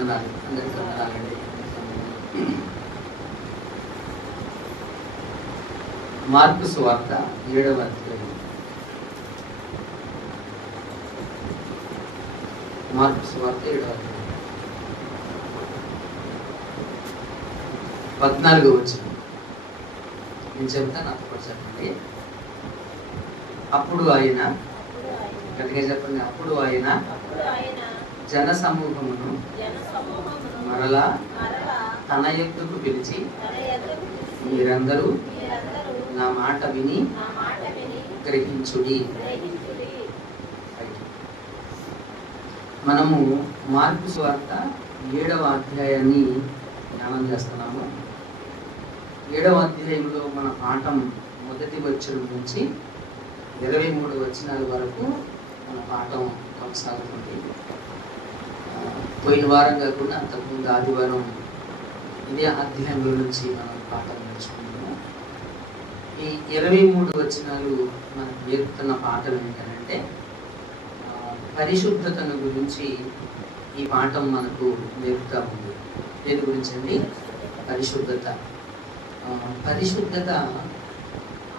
అందరికీ వందనాలండి. మార్కు సువార్త 7వ అధ్యాయం. మార్కు సువార్త 7వ అధ్యాయం 14వ వచనం నేను చెప్తాను, అప్పుడు చెప్పండి. అప్పుడు ఆయన, గట్టిగా చెప్పండి. అప్పుడు ఆయన జన సమూహమును మరలా తన యొద్దకు పిలిచి, మీరందరూ నా మాట విని గ్రహించుడి. మనము మార్కు సువార్త 7వ అధ్యాయాన్ని ధ్యానం చేస్తున్నాము. 7వ అధ్యాయంలో మన పాఠం మొదటి వచనం నుంచి 23 వచనాల వరకు మన పాఠం కొనసాగుతుంది. పోయిన వారం కాకుండా అంతకుముందు ఆదివారం ఇదే అధ్యాయంలో నుంచి మనం పాఠం నేర్చుకున్నాము. ఈ 23 వచనాలు మనకు నేర్పుతున్న పాఠం ఏంటంటే, పరిశుద్ధతను గురించి ఈ పాఠం మనకు నేర్పుతా ఉంది. దేని గురించి అండి? పరిశుద్ధత. పరిశుద్ధత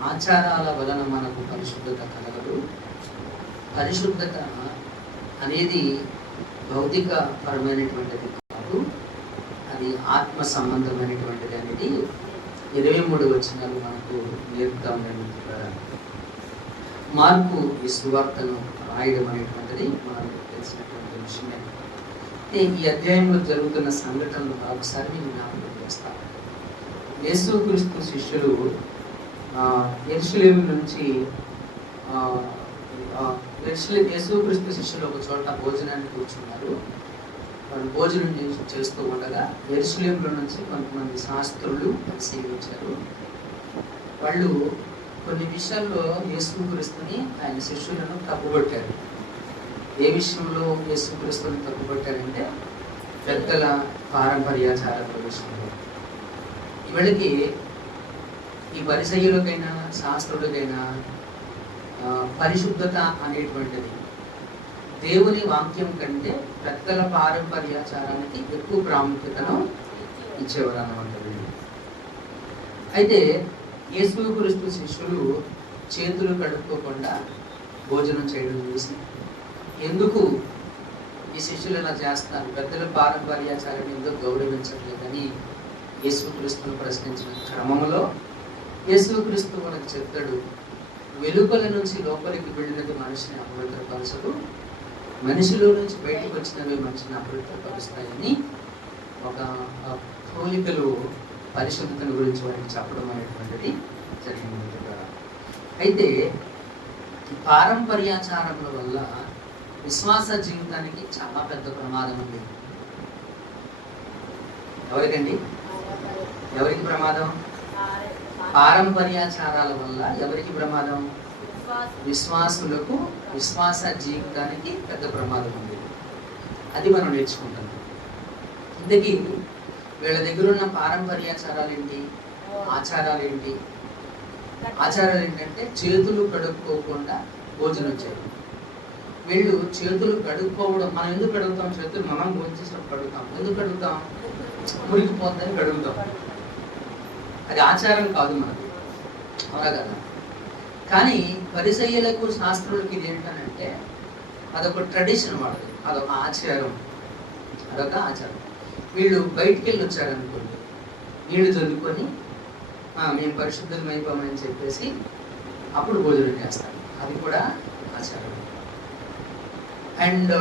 ఆచారాల వలన మనకు పరిశుద్ధత కలగదు. పరిశుద్ధత అనేది భౌతిక పరమైనటువంటిది కాదు, అది ఆత్మ సంబంధమైనటువంటిది అనేది 23 వచనాలు మనకు నేర్పుతా ఉన్నాయి. మార్కు ఈ సువార్తను రాయడం అనేటువంటిది మనకు తెలిసినటువంటి విషయమే. ఈ అధ్యాయంలో జరుగుతున్న సంఘటనలు ఒకసారి నేను జ్ఞాపకం చేస్తాను. యేసుక్రీస్తు శిష్యులు యెరూషలేము నుంచి యేసుక్రీస్తు శిష్యులు ఒక చోట భోజనానికి కూర్చున్నారు. వాళ్ళు భోజనం చేస్తూ ఉండగా యెరూషలేములో నుంచి కొంతమంది శాస్త్రులు పరిశీలించారు. వాళ్ళు కొన్ని విషయాల్లో యేసుక్రీస్తుని ఆయన శిష్యులను తప్పుపట్టారు. ఏ విషయంలో యేసుక్రీస్తుని తప్పుపట్టారంటే, పెద్దల పారంపర్యాచారాల విషయంలో. వీళ్ళకి ఈ పరిసయ్యులకైనా శాస్త్రులకైనా పరిశుద్ధత అనేటువంటిది దేవుని వాక్యం కంటే పెద్దల పారంపర్యాచారానికి ఎక్కువ ప్రాముఖ్యతను ఇచ్చేవారు అన్నమాట. అయితే యేసుక్రీస్తు శిష్యులు చేతులు కడుక్కోకుండా భోజనం చేయడం చూసి, ఎందుకు ఈ శిష్యులు ఇలా చేస్తారు, పెద్దల పారంపర్యాచారాన్ని ఎందుకు గౌరవించట్లేదని యేసుక్రీస్తును ప్రశ్నించిన క్రమంలో యేసుక్రీస్తు మనకు చెప్తాడు, వెలుపల నుంచి లోపలికి వెళ్ళినది మనిషిని అపవిత్రపరచదు, మనిషిలో నుంచి బయటకు వచ్చినవి మనిషిని అపవిత్రపరుస్తాయని ఒక పోలికలు పరిశుద్ధతను గురించి వారికి చెప్పడం అనేటువంటిది జరిగింది. అయితే ఈ పారంపర్యాచారముల వల్ల విశ్వాస జీవితానికి చాలా పెద్ద ప్రమాదం ఉంది. ఎవరికండి? ఎవరికి ప్రమాదం? పారంపర్యాచారాల వల్ల ఎవరికి ప్రమాదం? విశ్వాసులకు, విశ్వాస జీవితానికి పెద్ద ప్రమాదం ఉంది. అది మనం నేర్చుకుంటాం. ఇంతకీ వీళ్ళ దగ్గర ఉన్న పారంపర్యాచారాలు ఏంటి, ఆచారాలు ఏంటి? ఆచారాలు ఏంటంటే చేతులు కడుక్కోకుండా భోజనం చేయడం. వీళ్ళు చేతులు కడుక్కోవడం, మనం ఎందుకు కడుగుతాం? చేతులు మనం భోజనం చేసినప్పుడు కడుగుతాం. ఎందుకు కడుగుతాం? మురికిపోతుందని కడుగుతాం. అది ఆచారం కాదు మనది, అవునా కదా? కానీ పరిసయ్యులకు, శాస్త్రులకి ఇది ఏంటంటే అదొక ట్రెడిషన్, వాళ్ళది అదొక ఆచారం, అదొక ఆచారం. వీళ్ళు బయటికి వెళ్ళి వచ్చారనుకోండి, నీళ్లు చల్లుకొని మేము పరిశుద్ధమైపోమని చెప్పేసి అప్పుడు భోజనం చేస్తారు. అది కూడా ఆచారం. అండ్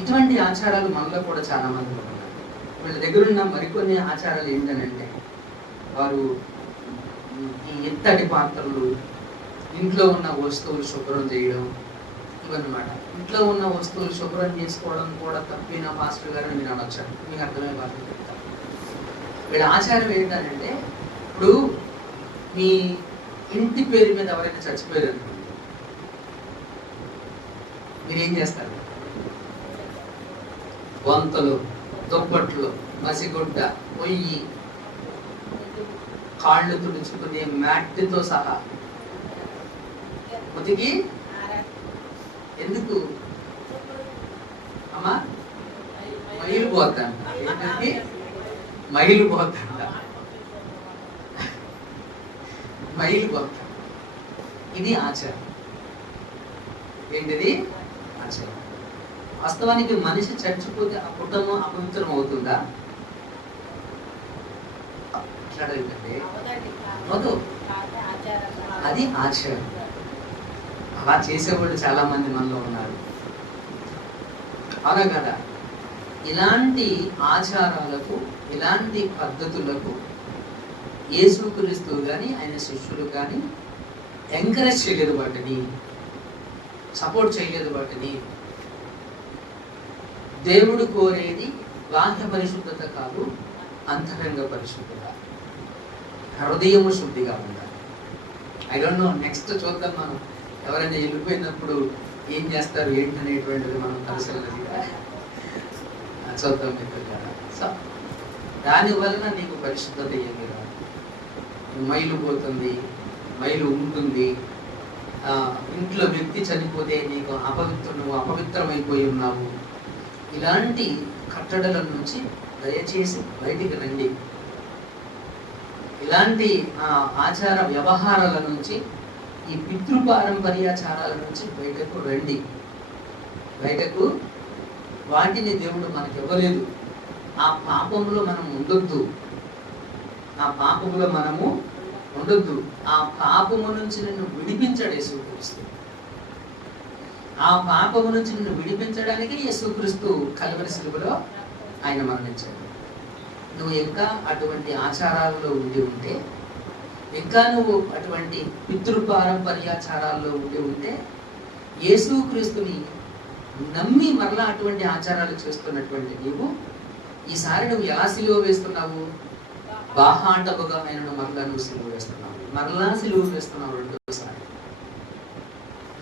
ఇటువంటి ఆచారాలు మనలో కూడా చాలా మంది ఉన్నారు. వీళ్ళ దగ్గర ఉన్న మరికొన్ని ఆచారాలు ఏంటంటే, వారు ఈ ఇత్తడి పాత్రలు, ఇంట్లో ఉన్న వస్తువులు శుభ్రం చేయడం, ఇవన్నమాట. ఇంట్లో ఉన్న వస్తువులు శుభ్రం చేసుకోవడం కూడా తప్పిన పాస్టర్ గారు మీరు అనొచ్చారు. మీకు అర్థమయ్యే భాష చెప్తాను. వీళ్ళ ఆచారం ఏంటంటే, ఇప్పుడు మీ ఇంటి పేరు మీద ఎవరైనా చచ్చిపోయారు అనుకోండి, మీరేం చేస్తారు? వంతలు, దుప్పట్లు, మసిగుడ్డ, పొయ్యి, కాళ్ళు తుడుచుకునే మ్యాట్తో సహా ఉతికి, ఎందుకు అమ్మా? మైలు పోద్దంట. ఏంటంటే మైలు పోద్దంట, మైలు పోద్దంట. ఇది ఆచారం. ఏంటిది? ఆచారం. వాస్తవానికి మనిషి చచ్చిపోతే ఆ కుటుంబం అపవిత్రం అవుతుందా? అది ఆచారం. అలా చేసేవాళ్ళు చాలా మంది మనలో ఉన్నారు, అవునా కదా? ఇలాంటి ఆచారాలకు, ఇలాంటి పద్ధతులకు యేసుక్రీస్తు కానీ ఆయన శిష్యులు కానీ ఎంకరేజ్ చేయలేదు, వాటిని సపోర్ట్ చేయలేదు. వాటిని దేవుడు కోరేది బాహ్య పరిశుద్ధత కాదు, అంతరంగ పరిశుద్ధత, హృదయము శుద్ధిగా ఉండాలి. ఐ డోంట్ నో, నెక్స్ట్ చూద్దాం. మనం ఎవరైనా వెళ్ళిపోయినప్పుడు ఏం చేస్తారు ఏంటి అనేటువంటిది మనం పరిశీలనగా చూద్దాం మిత్రులారా. సో దాని వలన నీకు పరిశుద్ధత ఏమి రాదు, మైలు పోతుంది, మైలు ఉంటుంది. ఇంట్లో వ్యక్తి చనిపోతే నీకు నువ్వు అపవిత్రమైపోయి ఉన్నావు. ఇలాంటి కట్టడల నుంచి దయచేసి బయటికి రండి. ఇలాంటి ఆచార వ్యవహారాల నుంచి, ఈ పితృపారంపర్యాచారాల నుంచి బయటకు రండి. బయటకు వాటిని దేవుడు మనకి ఇవ్వలేదు. ఆ పాపంలో మనం ఉండొద్దు, ఆ పాపములో మనము ఉండొద్దు. ఆ పాపము నుంచి నిన్ను విడిపించాడు యేసుక్రీస్తు. ఆ పాపము నుంచి నిన్ను విడిపించడానికి యేసుక్రీస్తు కల్వరి శిలువలో ఆయన మరణించాడు. నువ్వు ఇంకా అటువంటి ఆచారాల్లో ఉండి ఉంటే, ఇంకా నువ్వు అటువంటి పితృపారంపర్యాచారాల్లో ఉండి ఉంటే, యేసుక్రీస్తుని నమ్మి మరలా అటువంటి ఆచారాలు చేస్తున్నటువంటి నీవు ఈసారి నువ్వు ఎలా సిలువ వేస్తున్నావు? బాహాటముగా ఆయన మరలా నువ్వు సిలువ వేస్తున్నావు, మరలా సిలువ వేస్తున్నావు రెండోసారి.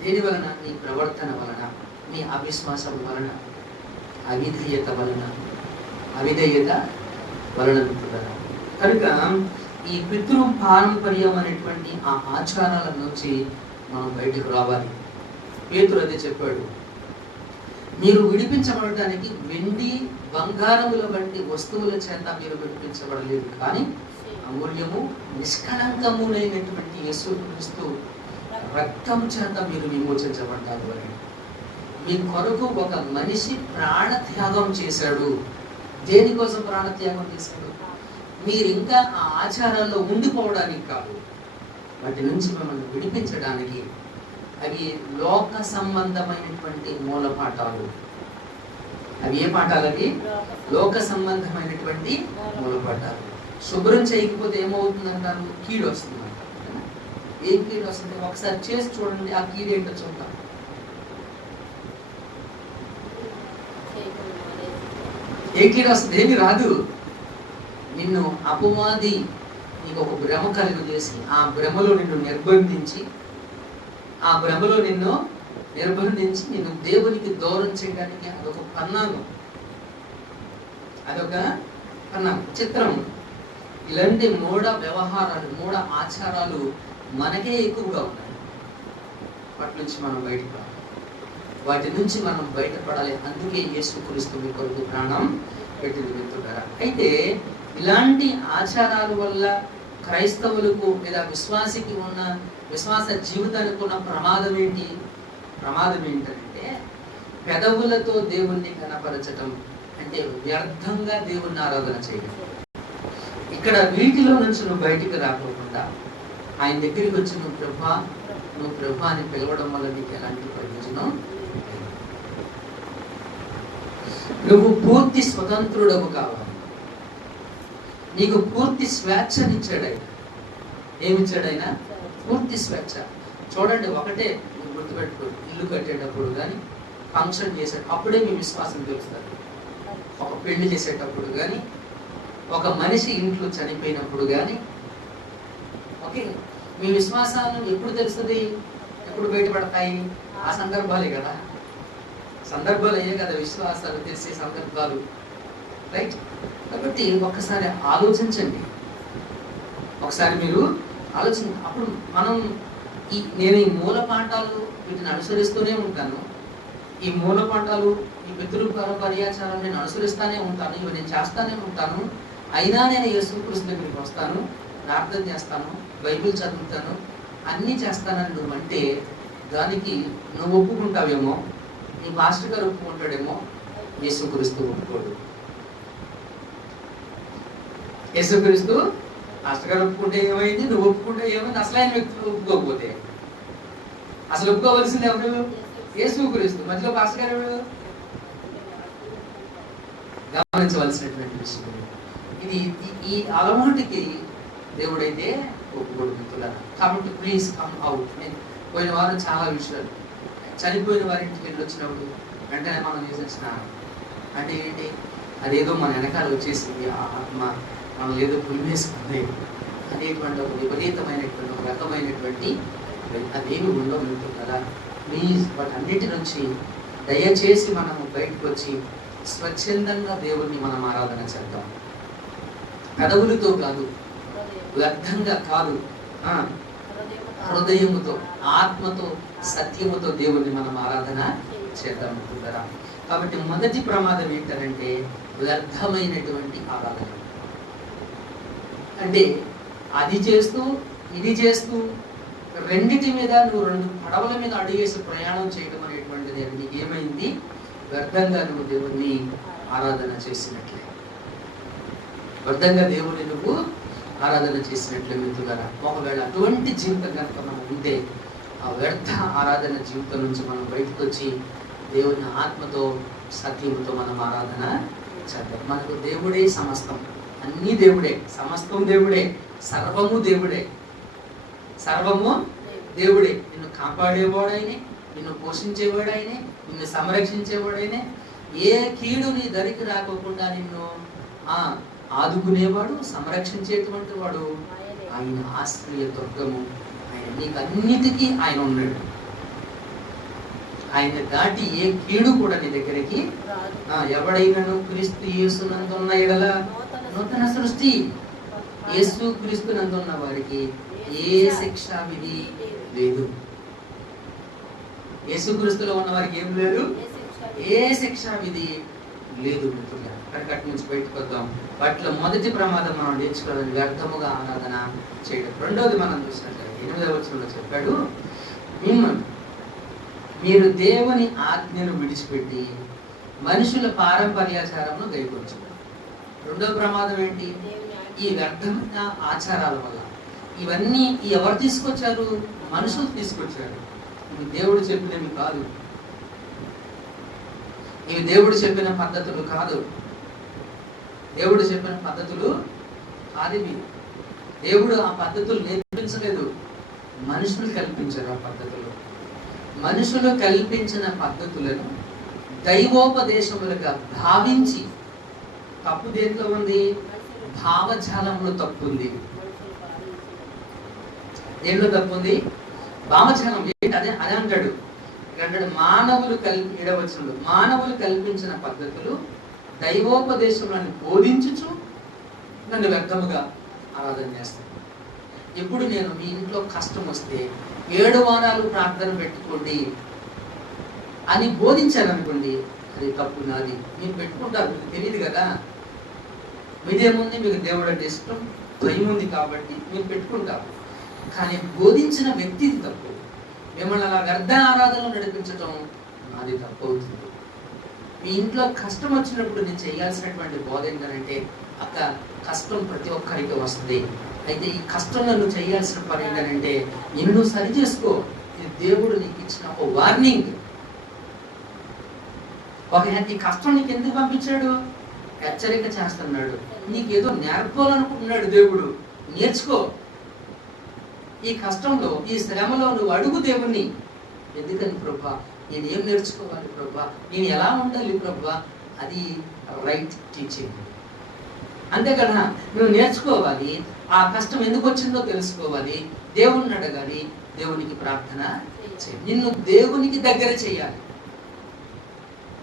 దేని వలన? నీ ప్రవర్తన వలన, నీ అవిశ్వాసం వలన, అవిధేయత వలన కనుక ఈ పితృ పారంపర్యం అనేటువంటి ఆ ఆచారాల నుంచి మనం బయటకు రావాలి. పేతురు అదే చెప్పాడు, మీరు విడిపించబడటానికి వెండి బంగారముల వంటి వస్తువుల చేత మీరు విడిపించబడలేదు, కానీ అమూల్యము నిష్కళంకమునైనటువంటి యేసుక్రీస్తు రక్తం చేత మీరు విమోచించబడ్డారు అని. మీ కొరకు ఒక మనిషి ప్రాణత్యాగం చేశాడు. దేనికోసం ప్రాణత్యాగం చేశాడు? మీరు ఇంకా ఆ ఆచారాల్లో ఉండిపోవడానికి కాదు, వాటి నుంచి మిమ్మల్ని విడిపించడానికి. అవి లోక సంబంధమైనటువంటి మూల పాఠాలు. అవి ఏ పాఠాలు? అవి లోక సంబంధమైనటువంటి మూల పాఠాలు. శుభ్రం చేయకపోతే ఏమవుతుందంటారు? కీడు వస్తుంది. ఏం కీడు వస్తుంది? ఒకసారి చేసి చూడండి, ఆ కీడు ఏంటో చూద్దాం. ఏ కీడు వస్తుంది? ఏమి రాదు. నిన్ను అపవాది నీకు ఒక భ్రమ కలుగు చేసి, ఆ భ్రమలో నిన్ను నిర్బంధించి నిన్ను దేవునికి దూరం చేయడానికి అదొక పన్నాగం, చిత్రం. ఇలాంటి మూఢ వ్యవహారాలు, మూఢ ఆచారాలు మనకే ఎక్కువగా ఉన్నాయి. వాటి నుంచి మనం బయటపడాలి, వాటి నుంచి మనం బయటపడాలి. అందుకే యేసుక్రీస్తు మీ కొరకు ప్రాణం పెట్టింది మిత్రులారా. అయితే ఇలాంటి ఆచారాల వల్ల క్రైస్తవులకు లేదా విశ్వాసికి ఉన్న విశ్వాస జీవితానికి ఉన్న ప్రమాదం ఏంటంటే పెదవులతో దేవుణ్ణి కనపరచటం, అంటే వ్యర్థంగా దేవుణ్ణి ఆరాధన చేయడం. ఇక్కడ వీటిలో నుంచి నువ్వు బయటికి రాకోకుండా ఆయన దగ్గరికి వచ్చి నువ్వు ప్రభా అని పిలవడం వల్ల నీకు ఎలాంటి ప్రయోజనం? నువ్వు పూర్తి స్వతంత్రుడవు కావాలి. నీకు పూర్తి స్వేచ్ఛనిచ్చాడు ఆయన. ఏమిచ్చాడు ఆయన? పూర్తి స్వేచ్ఛ. చూడండి, ఒకటే గుర్తుపెట్టుకో, ఇల్లు కట్టేటప్పుడు కానీ, ఫంక్షన్ చేసేటప్పుడు అప్పుడే మీ విశ్వాసం తెలుస్తుంది. ఒక పెళ్లి చేసేటప్పుడు కానీ, ఒక మనిషి ఇంట్లో చనిపోయినప్పుడు కానీ, ఓకే, మీ విశ్వాసాలు ఎప్పుడు తెలుస్తుంది? ఎప్పుడు బయటపడతాయి? ఆ సందర్భాలే కదా, సందర్భాలు అయ్యే కదా విశ్వాసాలు తెలిసే సందర్భాలు, రైట్? కాబట్టి ఒక్కసారి ఆలోచించండి, ఒకసారి మీరు ఆలోచించండి. అప్పుడు నేను ఈ మూల పాఠాలు వీటిని అనుసరిస్తూనే ఉంటాను. ఈ మూల పాఠాలు ఈ పితృ పర్యాచారం నేను అనుసరిస్తానే ఉంటాను, ఇవి నేను చేస్తానే ఉంటాను, అయినా నేను యేసుక్రీస్తు దగ్గరికి వస్తాను, ప్రార్థన చేస్తాను, బైబిల్ చదువుతాను, అన్నీ చేస్తానని నువ్వు అంటే దానికి నువ్వు ఒప్పుకుంటావేమో, నీ మాస్టర్ గారు ఒప్పుకుంటాడేమో, యేసుక్రీస్తు ఒప్పుకోడు. యేసుక్రీస్తు మాస్టర్ గారు ఒప్పుకుంటే ఏమైంది, నువ్వు ఒప్పుకుంటే ఏమైంది, అసలు ఆయన వ్యక్తి ఒప్పుకోకపోతే అసలు ఒప్పుకోవలసింది ఎవరు? యేసుక్రీస్తు. మధ్యలో మాస్టర్ గారు ఎవరు? గమనించవలసినటువంటి విషయం ఇది. ఈ అలవాటుకి దేవుడైతే ఒప్పుకోడు మిత్రులారా. కాబట్టి ప్లీజ్ కమ్ అవుట్. నేను పోయిన వారం చాలా విషయాలు, చనిపోయిన వారి ఇంటికి వెళ్ళి వచ్చినప్పుడు వెంటనే మనం చేసిన అంటే ఏంటి, అదేదో మన వెనకాల వచ్చేసింది, ఆ ఆత్మ మనం ఏదో పులిమేసుకుంది అనేటువంటి ఒక విపరీతమైనటువంటి ఒక రకమైనటువంటి అదేమి ఉండవు మిత్రులారా. ప్లీజ్ వాటన్నిటి నుంచి దయచేసి మనము బయటకు వచ్చి స్వచ్ఛందంగా దేవుణ్ణి మనం ఆరాధన చేద్దాం. పెదవులతో కాదు, వ్యర్థంగా కాదు, హృదయముతో, ఆత్మతో, సత్యముతో దేవుణ్ణి మనం ఆరాధన చేద్దాం మిత్రులారా. కాబట్టి మొదటి ప్రమాదం ఏంటంటే వ్యర్థమైనటువంటి ఆరాధన. అంటే అది చేస్తూ ఇది చేస్తూ రెండిటి మీద నువ్వు రెండు పడవల మీద అడిగేసి ప్రయాణం చేయడం అనేటువంటిది నీకు ఏమైంది? వ్యర్థంగా నువ్వు దేవుణ్ణి ఆరాధన చేసినట్లే, వ్యర్థంగా దేవుని నువ్వు ఆరాధన చేసినట్లే మిత్రులారా. ఒకవేళ అటువంటి జీవితం కనుక మనం ఉంటే ఆ వ్యర్థ ఆరాధన జీవితం నుంచి మనం బయటకు వచ్చి దేవుని ఆత్మతో, సత్యంతో మనం ఆరాధన చేద్దాం. మనకు దేవుడే సమస్తం, అన్నీ దేవుడే, సమస్తం దేవుడే, సర్వము దేవుడే, సర్వము దేవుడే. నిన్ను కాపాడేవాడైనే, నిన్ను పోషించేవాడైనే, నిన్ను సంరక్షించేవాడైనే, ఏ కీడు నీ దరికి రాకోకుండా నిన్ను ఆదుకునేవాడు, సంరక్షించేటువంటి వాడు ఆయన ఆశ్రయ దుర్గము. ఆయన నీకు అన్నిటికీ ఆయన ఉన్నాడు. ఆయన దాటి ఏ కీడు కూడా నీ దగ్గరికి ఎవడైనాను క్రీస్తు యేసునందున్న ఎడల నూతన సృష్టి. యేసు క్రీస్తు నందున్న వారికి ఏ శిక్షా విధి లేదు. యేసుక్రీస్తులో ఉన్న వారికి ఏం లేదు, ఏ శిక్షా విధి లేదు మిత్రులు. అక్కడి నుంచి బయటకు వద్దాం. వాటిలో మొదటి ప్రమాదం మనం నేర్చుకోవాలని వ్యర్థముగా ఆరాధన చేయడం. రెండోది మనం చూసినట్లయితే 8వ వచనంలో చెప్పాడు, మీరు దేవుని ఆజ్ఞను విడిచిపెట్టి మనుషుల పారంపర్యాచారంను గైకొచ్చు. రెండో ప్రమాదం ఏంటి? ఈ వ్యర్థమైన ఆచారాల వల్ల. ఇవన్నీ ఎవరు తీసుకొచ్చారు? మనుషులు తీసుకొచ్చారు. ఇవి దేవుడు చెప్పినవి కాదు, ఇవి దేవుడు చెప్పిన పద్ధతులు కాదు, దేవుడు చెప్పిన పద్ధతులు కాదు ఇవి. దేవుడు ఆ పద్ధతులు నేర్పించలేదు, మనుషులు కల్పించారు ఆ పద్ధతులు. మనుషులు కల్పించిన పద్ధతులను దైవోపదేశములుగా భావించి, తప్పు దేంట్లో ఉంది? భావజాలంలో తప్పు ఉంది. దేంట్లో తప్పు ఉంది? భావజాలం. ఏంటి అదే అదే అంటాడు. మానవులు మానవులు కల్పించిన పద్ధతులు దైవోపదేశములను బోధించుచు నన్ను వ్యర్థముగా ఆరాధన చేస్తాను. ఎప్పుడు నేను మీ ఇంట్లో కష్టం వస్తే 7 వారాలు ప్రార్థన పెట్టుకోండి అని బోధించాను అనుకోండి, అది తప్పు నాది. మీరు పెట్టుకుంటారు, మీకు తెలియదు కదా. మీదేముంది, మీకు దేవుడు అంటే ఇష్టం, భయం ఉంది కాబట్టి మీరు పెట్టుకుంటారు. కానీ బోధించిన వ్యక్తిది తప్పు. మిమ్మల్ని అలా వ్యర్థ ఆరాధనలు నడిపించడం నాది తప్పు అవుతుంది. మీ ఇంట్లో కష్టం వచ్చినప్పుడు నేను చేయాల్సినటువంటి బోధ ఏంటంటే, అక్క కష్టం ప్రతి ఒక్కరికి వస్తుంది, అయితే ఈ కష్టంలో నువ్వు చేయాల్సిన పని ఏంటంటే నిన్ను సరి చేసుకో. ఇది దేవుడు నీకు ఇచ్చిన ఒక వార్నింగ్. ఈ కష్టం నీకు ఎందుకు పంపించాడు? హెచ్చరిక చేస్తున్నాడు. నీకేదో నేర్పాలనుకుంటున్నాడు దేవుడు. నేర్చుకో. ఈ కష్టంలో, ఈ శ్రమలో నువ్వు అడుగు దేవుణ్ణి, ఎందుకని ప్రభా నేను ఏం నేర్చుకోవాలి ప్రభా, నేను ఎలా ఉండాలి ప్రభా. అది రైట్ టీచింగ్. అంతే కదా, నువ్వు నేర్చుకోవాలి. ఆ కష్టం ఎందుకు వచ్చిందో తెలుసుకోవాలి, దేవుణ్ణి అడగాలి, దేవునికి ప్రార్థన చేయాలి. నిన్ను దేవునికి దగ్గర చేయాలి,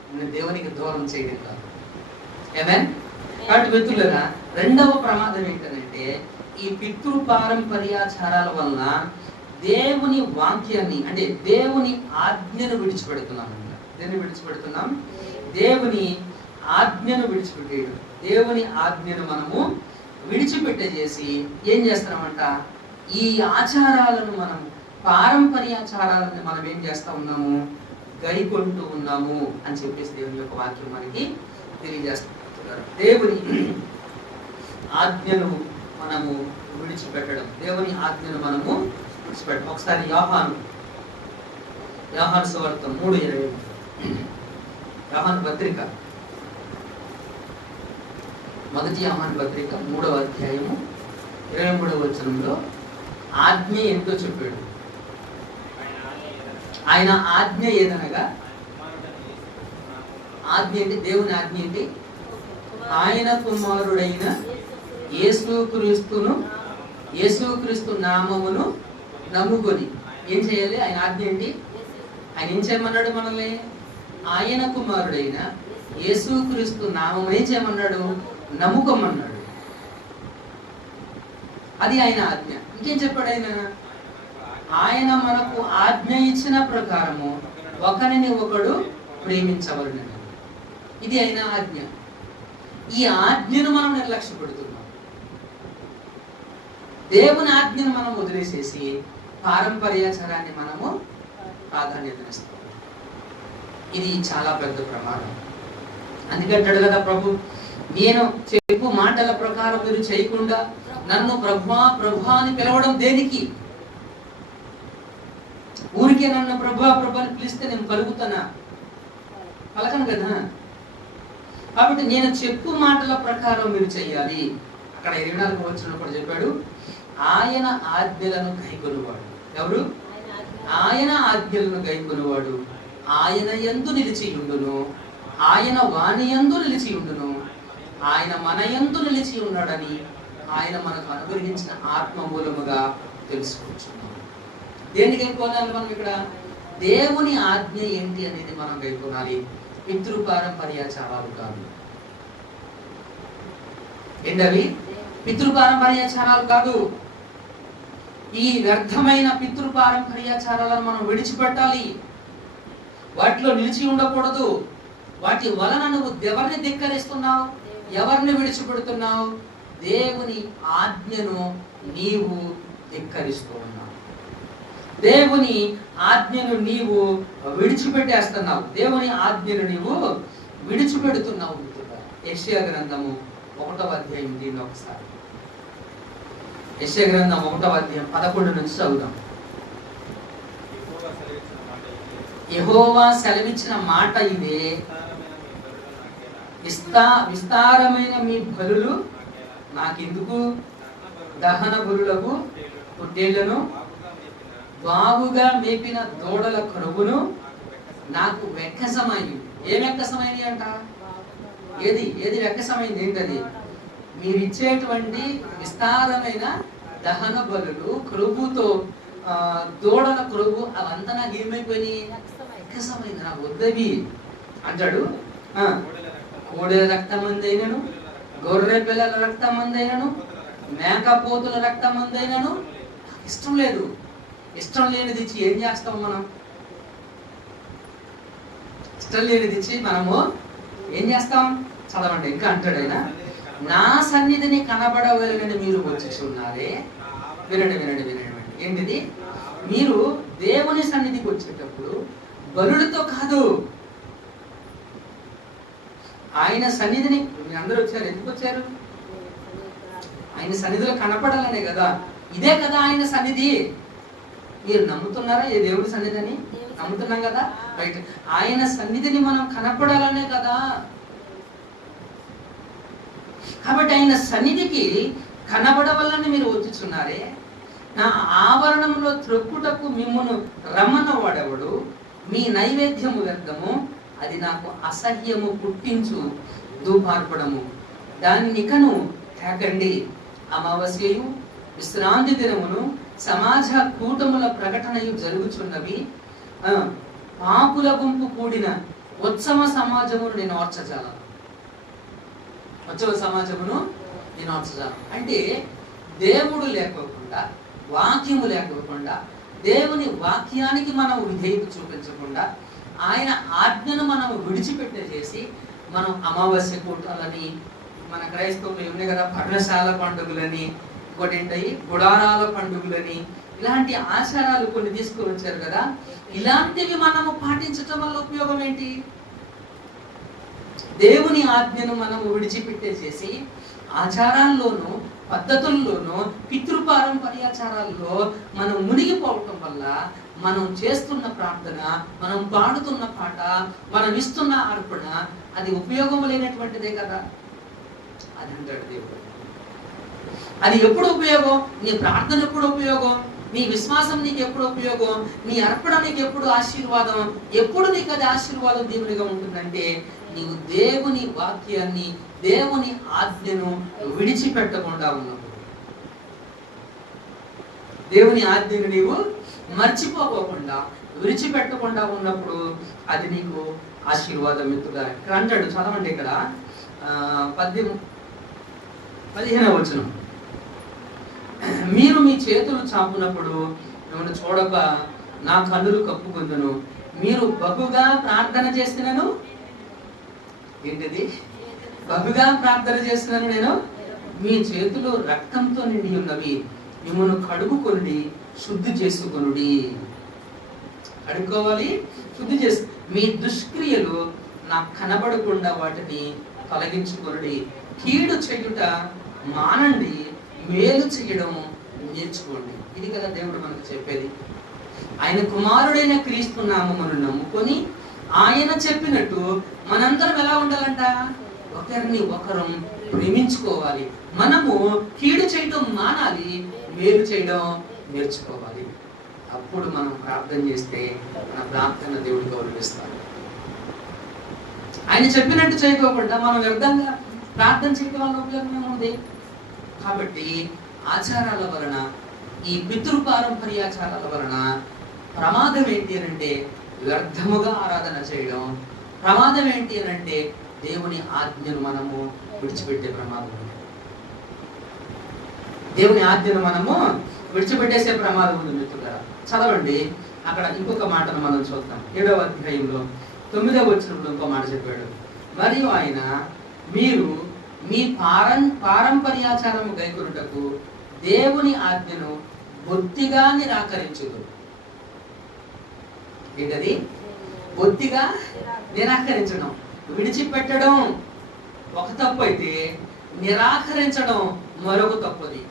నిన్ను దేవునికి దూరం చేయడం కాదు. ఏమేన్? కాబట్టి మిత్రులారా, రెండవ ప్రమాదం ఏంటంటే ఈ పితృ పారంపర్యాచారాల వలన దేవుని వాక్యాన్ని, అంటే దేవుని ఆజ్ఞను విడిచిపెడుతున్నాం. దేన్ని విడిచిపెడుతున్నాం? దేవుని ఆజ్ఞను విడిచిపెట్టేయడం. దేవుని ఆజ్ఞను మనము విడిచిపెట్టేసి ఏం చేస్తున్నామంట, ఈ ఆచారాలను మనం పారంపర్యాచారాలను మనం ఏం చేస్తా ఉన్నాము, గైకొంటూ ఉన్నాము అని చెప్పేసి దేవుని యొక్క వాక్యం మనకి తెలియజేస్తున్నారు. దేవుని ఆజ్ఞను మనము విడిచిపెట్టడం, దేవుని ఆజ్ఞను మనము విడిచిపెట్టడం. ఒకసారి యోహాను సువార్త 3:20, యోహాను పత్రిక, మొదటి యోహాను పత్రిక 3వ అధ్యాయము 23వ వచనంలో ఆజ్ఞ ఏంటో చెప్పాడు. ఆయన ఆజ్ఞ ఏదనగా, ఆజ్ఞ ఏంటి? దేవుని ఆజ్ఞ ఏంటి? ఆయన కుమారుడైన యేసుక్రీస్తు నామమును నమ్ముకొని ఏం చేయాలి? ఆయన ఆజ్ఞ ఏంటి? ఆయన ఏం చేయమన్నాడు మనల్ని? ఆయన కుమారుడైన యేసుక్రీస్తు నామం ఏం చేయమన్నాడు? నమ్ముకోమన్నాడు. అది ఆయన ఆజ్ఞ. ఇంకేం చెప్పాడు ఆయన? ఆయన మనకు ఆజ్ఞ ఇచ్చిన ప్రకారము ఒకరిని ఒకడు ప్రేమించవలెను. ఇది ఆయన ఆజ్ఞ. ఈ ఆజ్ఞను మనం నిర్లక్ష్య పెడుతున్నాం. దేవుని ఆజ్ఞను మనం వదిలేసేసి పారంపర్యాచారాన్ని మనము ప్రాధాన్యతనిస్తాం. ఇది చాలా పెద్ద ప్రమాదం. అందుకంటాడు కదా ప్రభు, నేను చెప్పు మాటల ప్రకారం మీరు చేయకుండా నన్ను ప్రభువా ప్రభువా అని పిలవడం దేనికి? ఊరికే నన్ను ప్రభువా ప్రభువా అని పిలిస్తే నేను పలుకుతానా? పలకను కదా. కాబట్టి నేను చెప్పు మాటల ప్రకారం మీరు చెయ్యాలి. అక్కడ 24వ వచనంలో చెప్పాడు, ఆయన ఆజ్ఞలను గైకొనువాడు. ఎవరు? ఆయన ఆజ్ఞలను గైకొనువాడు ఆయన యందు నిలిచి ఉండును, ఆయన వాని యందు నిలిచి ఉండును, ఆయన మన యందు నిలిచి ఉన్నాడని ఆయన మనకు అనుగ్రహించిన ఆత్మ మూలముగా తెలుసుకుంటున్నాం. దేన్ని గైకొనాలి మనం? ఇక్కడ దేవుని ఆజ్ఞ ఏంటి అనేది మనం గైకొనాలి. పితృపారంపర్యాచారాలు కాదు. ఏంటవి? పితృపారంపర్యాచారాలు కాదు. ఈ వ్యర్థమైన పితృపారంపర్యాచారాలను మనం విడిచిపెట్టాలి. వాటిలో నిలిచి ఉండకూడదు. వాటి వలన నువ్వు ఎవరిని ధిక్కరిస్తున్నావు? ఎవరిని విడిచిపెడుతున్నావు? దేవుని ఆజ్ఞను నీవు ధిక్కరిస్తూ ఉన్నావు. దేవుని ఆజ్ఞను నీవు విడిచిపెట్టేస్తున్నావు. దేవుని ఆజ్ఞను నీవు విడిచిపెడుతున్నావు. యెషయా గ్రంథము 1వ అధ్యాయం, దీన్ని ఒకసారి యెషయా గ్రంథం 1వ అధ్యాయం 11 నుంచి చదువుదాం. యెహోవా సెలవిచ్చిన మాట ఇదే, విస్తారమైన మీ బలులు నాకెందుకు? దహన బలులకు పొట్టేళ్లను బాగుగా మేపిన దూడల కరువును నాకు వెక్కసమైంది. ఏం వెక్కసమైంది అంట? ఏది వెక్కసమైంది? ఏంటది? మీరు ఇచ్చేటువంటి విస్తారమైన దహన బలులు, కరువుతో దూడల కరువు, అవంతా నాకు ఏమైపోయినాయి? వెక్కసమైంది, నాకు వద్దవి అంటాడు. కోడెల రక్తం అందైనను, గొర్రె పిల్లల రక్తం అందైనను, మేకపోతుల రక్తం అందైనను నాకు ఇష్టం లేదు. ఇష్టం లేనిది ఇచ్చి ఏం చేస్తాం మనం? ఇష్టం లేనిది ఇచ్చి మనము ఏం చేస్తాం? చదవండి ఇంకా అంటాడు ఆయన, నా సన్నిధిని కనబడవలెనని మీరు వచ్చుచున్నారే. వినండి వినండి వినండి. ఏంటిది? మీరు దేవుని సన్నిధికి వచ్చేటప్పుడు బలులతో కాదు, ఆయన సన్నిధిని అందరూ వచ్చారు. ఎందుకు వచ్చారు? ఆయన సన్నిధిలో కనపడాలనే కదా. ఇదే కదా ఆయన సన్నిధి. మీరు నమ్ముతున్నారా ఏ దేవుడి సన్నిధి అని? నమ్ముతున్నాం కదా, రైట్. ఆయన సన్నిధిని మనం కనపడాలనే కదా. కాబట్టి ఆయన సన్నిధికి కనబడవలని మీరు వచ్చుచున్నారే. నా ఆవరణంలో త్రొక్కుటకు మిమ్మును రమ్మన్న వాడెవడు? మీ నైవేద్యము వ్యర్థము, అది నాకు అసహ్యము పుట్టించు ధూపార్పణము. దానికను తేకండి. అమావాస్యయు విశ్రాంతి దినమును సమాజ కూటముల ప్రకటనయు జరుగుచున్నవి. పాపుల గుంపు కూడిన ఉత్సవ సమాజమును నేను ఓర్చజాలను. ఉత్సవ సమాజమును నేను ఓర్చజాలను అంటే దేవుడు లేకోకుండా, వాక్యము లేకోకుండా, దేవుని వాక్యానికి మనం విధేయత చూపించకుండా, ఆయన ఆజ్ఞను మనం విడిచిపెట్టేసేసి మనం అమావాస్య కూటాలని, మన క్రైస్తవులు ఏమన్నా కదా పర్ణశాల పండుగలని, ఇంకోటి ఏంటయి గుడారాల పండుగలని, ఇలాంటి ఆచారాలు కొన్ని తీసుకుని వచ్చారు కదా. ఇలాంటివి మనము పాటించటం వల్ల ఉపయోగం ఏంటి? దేవుని ఆజ్ఞను మనము విడిచిపెట్టేసేసి ఆచారాల్లోనూ పద్ధతుల్లోనూ పితృపారంపర్యాచారాల్లో మనం మునిగిపోవటం వల్ల మనం చేస్తున్న ప్రార్థన, మనం పాడుతున్న పాట, మనం ఇస్తున్న అర్పణ అది ఉపయోగం లేనటువంటిదే కదా. అది అంటాడు దేవుడు. అది ఎప్పుడు ఉపయోగం? నీ ప్రార్థన ఎప్పుడు ఉపయోగం? నీ విశ్వాసం నీకు ఎప్పుడు ఉపయోగం? నీ అర్పణ నీకు ఎప్పుడు ఆశీర్వాదం? ఎప్పుడు నీకు అది ఆశీర్వాదం దేవునిగా ఉంటుందంటే నీవు దేవుని వాక్యాన్ని, దేవుని ఆజ్ఞను విడిచిపెట్టకుండా ఉన్నప్పుడు, దేవుని ఆజ్ఞను నీవు మర్చిపోకుండా విడిచిపెట్టకుండా ఉన్నప్పుడు అది నీకు ఆశీర్వాదం ఎత్తుగా. ఇక్కడ అంటాడు, చదవండి ఇక్కడ 15వ వచనం. మీరు మీ చేతులు చాపునప్పుడు మిమ్మల్ని చూడక నా కన్నులు కప్పుకుందును, మీరు బహుగా ప్రార్థన చేస్తున్నాను. ఏంటిది? బహుగా ప్రార్థన చేస్తున్నాను నేను. మీ చేతులు రక్తంతో నిండి ఉన్నవి, మిమ్మల్ని కడుగుకొనుడి, శుద్ధి చేసుకొనుడి. కడుక్కోవాలి, శుద్ధి చేసు. మీ దుష్క్రియలు నాకు కనబడకుండా వాటిని తొలగించుకొనుడి. కీడు చేయుట మానండి, మేలు చేయడం నేర్చుకోండి. ఇది కదా దేవుడు మనకు చెప్పేది. ఆయన కుమారుడైన క్రీస్తు నామమును నమ్ముకొని ఆయన చెప్పినట్టు మనందరం ఎలా ఉండాలంట? ఒకరిని ఒకరం ప్రేమించుకోవాలి. మనము కీడు చేయడం మానాలి, మేలు చేయడం నేర్చుకోవాలి. అప్పుడు మనం ప్రార్థన చేస్తే మన ప్రార్థన దేవుడు గౌరవిస్తాడు. ఆయన చెప్పినట్టు చేయకోకుండా మనం వ్యర్థంగా ప్రార్థన చేయడం వల్ల ఉపయోగం ఏముంది? కాబట్టి ఆచారాల వలన, ఈ పితృపారంపర్యాచారాల వలన ప్రమాదం ఏంటి అనంటే వ్యర్థముగా ఆరాధన చేయడం. ప్రమాదం ఏంటి అనంటే దేవుని ఆజ్ఞను మనము విడిచిపెట్టే ప్రమాదం ఉంది. దేవుని ఆజ్ఞను మనము విడిచిపెట్టేసే ప్రమాదం ఉంది మిత్రులారా. చదవండి, అక్కడ ఇంకొక మాటను మనం చూద్దాం. 7వ అధ్యాయంలో 9వ వచనంలో ఇంకో మాట చెప్పాడు. మరియు ఆయన మీరు మీ పారంపర్యాచారము గైకొనుటకు దేవుని ఆజ్ఞను బొత్తిగా నిరాకరించుదు. ఏంటది? బొత్తిగా నిరాకరించడం. విడిచిపెట్టడం ఒక తప్పు అయితే నిరాకరించడం మరొక తప్పుది.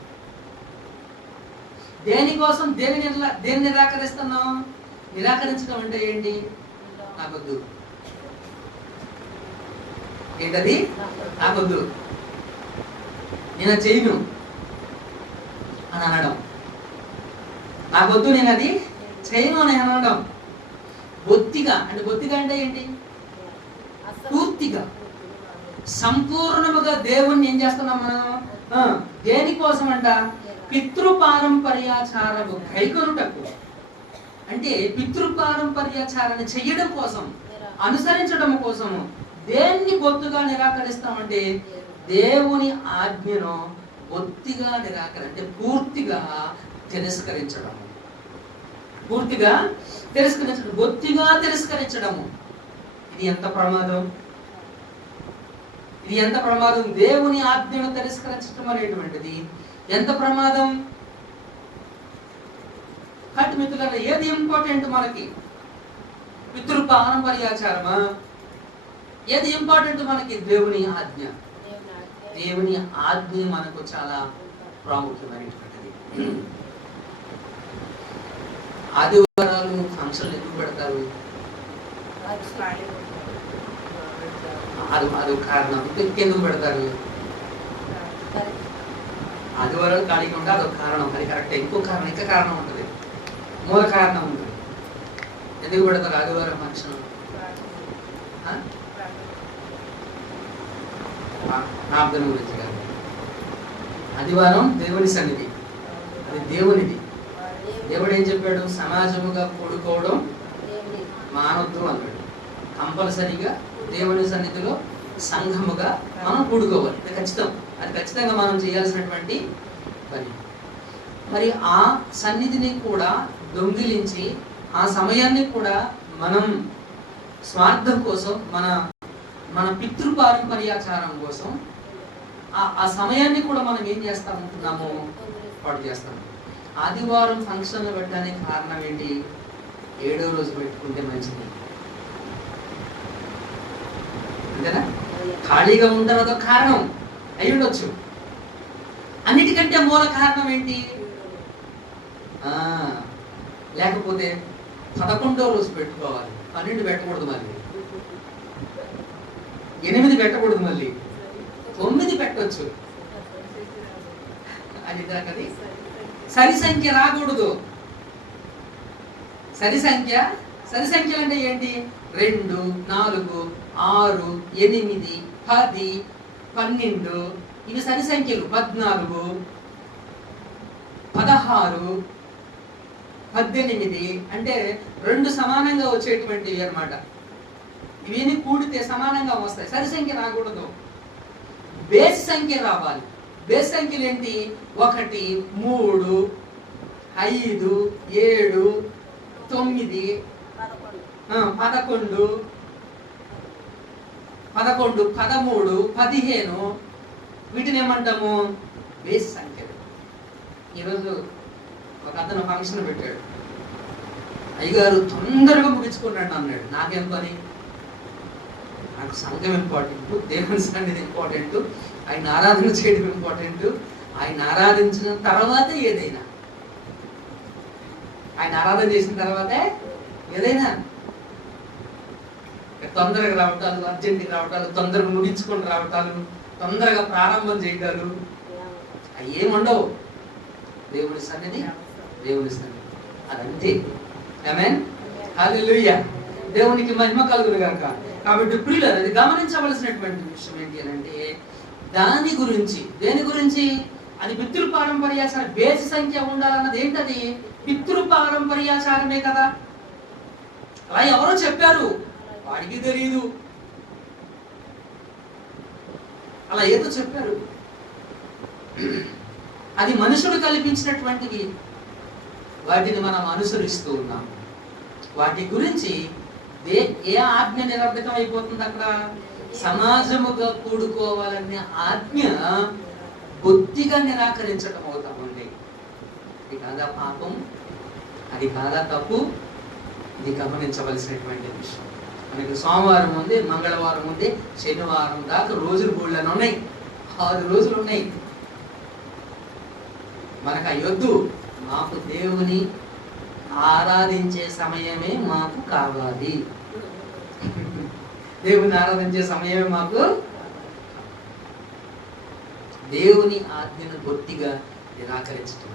దేనికోసం దేని నిరాకరిస్తున్నాం? నిరాకరించడం అంటే ఏంటి? నాకొద్దు. ఏంటది? నాకొద్దు, నేను చేయను అని అనడం. నాకొద్దు, నేను అది చేయను అని అనడం. బొత్తిగా అంటే, బొత్తిగా అంటే ఏంటి? పూర్తిగా సంపూర్ణముగా దేవుణ్ణి ఏం చేస్తున్నాం మనం? దేనికోసం అంట? పితృపారంపర్యాచారము గైకొనుటకు. అంటే పితృపారంపర్యాచారాన్ని చెయ్యడం కోసం, అనుసరించడం కోసము దేన్ని బొత్తుగా నిరాకరిస్తామంటే దేవుని ఆజ్ఞను బొత్తిగా అంటే పూర్తిగా తిరస్కరించడం. పూర్తిగా తిరస్కరించడం, బొత్తిగా తిరస్కరించడము. ఇది ఎంత ప్రమాదం! ఇది ఎంత ప్రమాదం! దేవుని ఆజ్ఞను తిరస్కరించడం అనేటువంటిది ఎంత ప్రమాదం! కాబట్టి మిత్రులారా, ఏది ఇంపార్టెంట్ మనకి? పితృపారంపర్యాచారమా? ఏది ఇంపార్టెంట్ మనకి? దేవుని ఆజ్ఞ. దేవుని ఆజ్ఞ మనకు చాలా ప్రాముఖ్యమైనటువంటిది. ఆదివారాలు ఫంక్షన్లు ఎందుకు పెడతారు? అది కారణం. ఇంకెందుకు పెడతారు? ఆదివారాలు ఖాళీగా ఉంటే అదొక కారణం. అది కరెక్ట్. ఇంకో కారణం, ఇంకా కారణం ఉంటుంది, మూల కారణం ఉంటుంది. ఎందుకు పెడతారు ఆదివారం ఫంక్షన్? ప్రార్థన గురించి కాదు. ఆదివారం దేవుని సన్నిధి, అది దేవునిది. దేవుడు ఏం చెప్పాడు? సమాజముగా కూడుకోవడం మానొద్దు అన్నాడు. కంపల్సరీగా దేవుని సన్నిధిలో సంఘముగా మనం కూడుకోవాలి. అది ఖచ్చితం. అది ఖచ్చితంగా మనం చేయాల్సినటువంటి పని. మరి ఆ సన్నిధిని కూడా దొంగిలించి, ఆ సమయాన్ని కూడా మనం స్వార్థం కోసం, మన మన పితృపారంపర్యాచారం కోసం ఆ సమయాన్ని కూడా మనం ఏం చేస్తా ఉంటున్నాము, పాటు చేస్తాము. ఆదివారం ఫంక్షన్లు పెట్టడానికి కారణం ఏంటి? 7వ రోజు పెట్టుకుంటే మంచిది అంతేనా? ఖాళీగా ఉంటారు, అదొక కారణం అయి ఉండొచ్చు. అన్నిటికంటే మూల కారణం ఏంటి? లేకపోతే 11వ రోజు పెట్టుకోవాలి, 12 పెట్టకూడదు, మళ్ళీ 8 పెట్టకూడదు, మళ్ళీ 9 పెట్టవచ్చు. అది దాకది సరి సంఖ్య రాకూడదు. సరి సంఖ్యలు అంటే ఏంటి? 2, 4, 6, 8, 10, 12 ఇవి సరి సంఖ్యలు. 14, 16, 18 అంటే 2 సమానంగా వచ్చేటువంటివి అన్నమాట. ఇవన్నీ కూడితే సమానంగా వస్తాయి. సరి సంఖ్య రాకూడదు, బేసి సంఖ్య రావాలి. బేసి సంఖ్యలు ఏంటి? 1, 3, 5, 7, 9, 11, 13, 15 వీటిని ఏమంటాము? బేసి సంఖ్యలు. ఈరోజు ఒక అతను ఫంక్షన్ పెట్టాడు. అయ్యగారు తొందరగా ముగించుకున్నాడు అన్నాడు. నాకేం పని? నాకు సంఘం ఇంపార్టెంట్, దేవుని సన్నిధి ఇంపార్టెంట్, ఆయన ఆరాధన చేయడం ఇంపార్టెంట్. ఆయన ఆరాధించిన తర్వాతే ఏదైనా, ఆయన ఆరాధన చేసిన తర్వాతే ఏదైనా. తొందరగా రావటాలు, అర్జెంట్గా రావటాలు, తొందరగా ముగించుకొని రావటాలు, తొందరగా ప్రారంభం చేయటాలు అవి ఏముండవు. దేవుని సన్నిధి అదంతే. ఆమేన్, హల్లెలూయా. దేవునికి మహిమ కలుగును గాక. కాబట్టి ప్రియులారా, అది గమనించవలసినటువంటి విషయం ఏంటి అంటే, దాని గురించి, దేని గురించి? అది పితృపారంపర్యాచారం. బేసి సంఖ్య ఉండాలన్నది ఏంటది? పితృపారంపర్యాచారమే కదా. అలా ఎవరో చెప్పారు, వాడికి తెలియదు, అలా ఏదో చెప్పారు. అది మనుషుడు కల్పించినటువంటివి. వాటిని మనం అనుసరిస్తూ ఉన్నాం. వాటి గురించి ఏ ఆజ్ఞ నిరర్ధకం అయిపోతుంది అక్కడ? సమాజముగా కూడుకోవాలనే ఆజ్ఞ బొత్తిగా నిరాకరించడం అవుతా ఉంది. ఇది కాదా పాపం? అది కాదా తప్పు? ఇది గమనించవలసినటువంటి విషయం. మనకి సోమవారం ఉంది, మంగళవారం ఉంది, శనివారం దాకా రోజులు బోళ్ళని ఉన్నాయి. 6 రోజులు ఉన్నాయి. మనకు అయ్యొద్దు. మాకు దేవుని ఆరాధించే సమయమే మాకు కావాలి. దేవుని ఆరాధించే సమయమే మాకు. దేవుని ఆజ్ఞను బొత్తిగా నిరాకరించడం.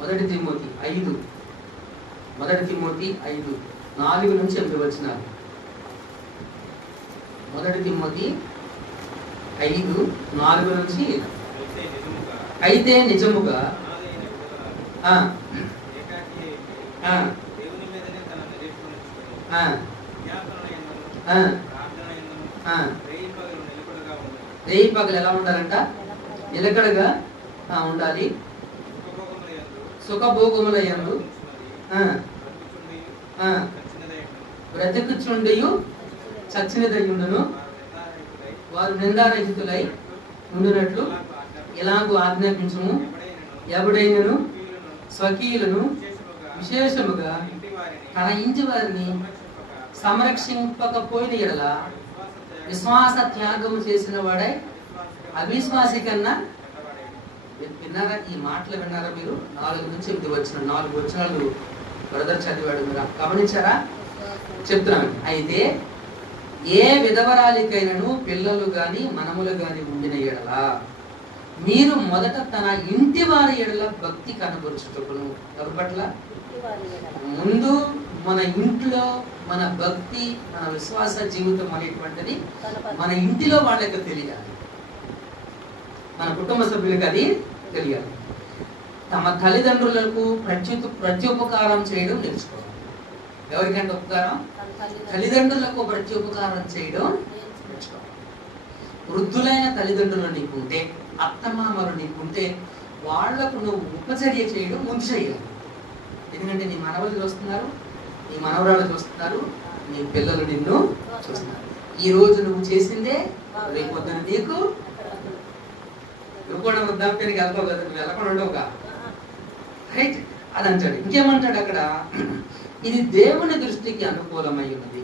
మొదటి తిమోతి 5, 4 నుంచి 8 వచనాలు. మొదటి తిమోతి 5, 4 నుంచి. అయితే నిజముగా రేయి పగలు ఎలా ఉండాలంట? నిలకడగా ఉండాలి. సుఖభోగముల యందు బ్రతుకుచుండియు చచ్చినదయ్యుండును, వారు నిందారహితులై ఉండునట్లు ఇలాగూ ఆజ్ఞాపించుము. ఎవడైనను స్వకీయులను విశేషముగా తన ఇంటి వారిని సంరక్షింపకపోయిన యెడల విశ్వాస త్యాగము చేసిన వాడై అవిశ్వాసి కన్నా. విన్నారా? ఈ మాటలు విన్నారా మీరు? 4 నుంచి 8 వచ్చిన 4 వచనాలు బ్రదర్ చదివాడు. మీరు గమనించారా? చెప్తున్నాను. అయితే ఏ విధవరాలికైనను పిల్లలు గాని మనములు గాని ఉండిన యెడల మీరు మొదట తన ఇంటి వారి యెడల భక్తి కనబరుచుటకును. ఎవరి పట్ల? ముందు మన ఇంట్లో మన భక్తి, మన విశ్వాస జీవితం అనేటువంటిది మన ఇంటిలో వాళ్ళకి తెలియాలి. మన కుటుంబ సభ్యులకు అది తెలియాలి. తమ తల్లిదండ్రులకు ప్రత్యుపకారం చేయడం నేర్చుకోవాలి. ఎవరికంటే ఉపకారం? తల్లిదండ్రులకు ప్రత్యుపకారం చేయడం నేర్చుకోవాలి. వృద్ధులైన తల్లిదండ్రులు నీకుంటే, అత్తమామలు నీకుంటే, వాళ్లకు నువ్వు ఉపచర్య చేయడం ముందు చేయాలి. ఎందుకంటే నీ మనవలు చూస్తున్నారు, నీ మనవరాలు చూస్తున్నారు, నీ పిల్లలు నిన్ను చూస్తున్నారు. ఈ రోజు నువ్వు చేసిందే రేపు పొద్దున నీకు. నువ్వు కూడా వృద్ధాప్యానికి వెళ్తావు కదా, నువ్వు వెళ్ళకుండా ఉండవుగా, రైట్? అది అంటాడు. ఇంకేమంటాడు అక్కడ, ఇది దేవుని దృష్టికి అనుకూలమై ఉన్నది.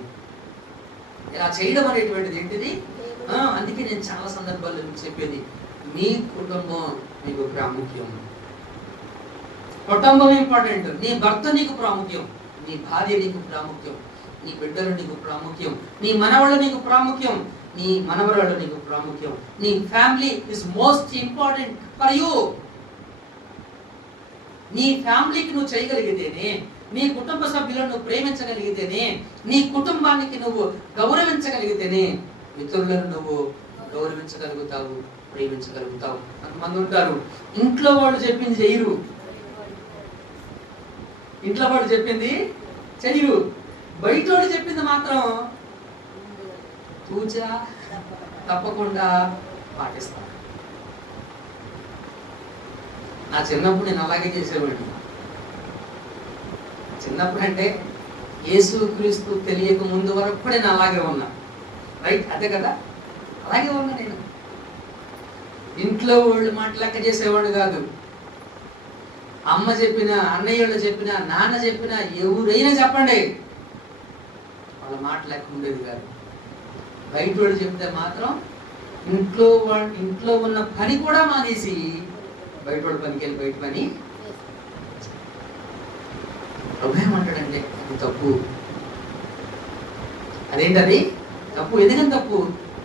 ఇలా చేయడం అనేటువంటిది ఏంటిది? అందుకే నేను చాలా సందర్భాల్లో చెప్పేది, మీ కుటుంబం మీకు ప్రాముఖ్యం. కుటుంబం ఇంపార్టెంట్. నీ భర్త నీకు ప్రాముఖ్యం, నీ భార్య నీకు ప్రాముఖ్యం, నీ బిడ్డలు నీకు ప్రాముఖ్యం, నీ మనవళ్ళు నీకు ప్రాముఖ్యం, నీ మనవరాళ్ళు నీకు ప్రాముఖ్యం. నీ family is most important for you. నీ ఫ్యామిలీకి నువ్వు చేయగలిగితేనే, నీ కుటుంబ సభ్యులను నువ్వు ప్రేమించగలిగితేనే, నీ కుటుంబానికి నువ్వు గౌరవించగలిగితేనే ఇతరులను నువ్వు గౌరవించగలుగుతావు, ప్రేమించగలుగుతావు. కొంతమంది ఉంటారు, ఇంట్లో వాళ్ళు చెప్పింది చెయ్యరు, ఇంట్లో వాళ్ళు చెప్పింది చెయ్యరు, బయట వాళ్ళు చెప్పింది మాత్రం తూచా తప్పకుండా పాటిస్తాను. నా చిన్నప్పుడు నేను అలాగే చేసేవాడిని. చిన్నప్పుడు అంటే యేసుక్రీస్తు తెలియక ముందు వరకు కూడా నేను అలాగే ఉన్నా, రైట్? అదే కదా, అలాగే ఉన్నా నేను. ఇంట్లో వాళ్ళు మాట లెక్క చేసేవాడు కాదు. అమ్మ చెప్పినా, అన్నయ్య వాళ్ళు చెప్పినా, నాన్న చెప్పినా, ఎవరైనా చెప్పండి, వాళ్ళ మాట లెక్క ఉండేది కాదు. బయట వాళ్ళు చెప్తే మాత్రం ఇంట్లో ఉన్న పని కూడా మానేసి బయట వాడు పనికి వెళ్ళి బయట పని. ప్రభు ఏమంటాడంటే అది తప్పు. అదేంటది తప్పు? ఎందుకని తప్పు?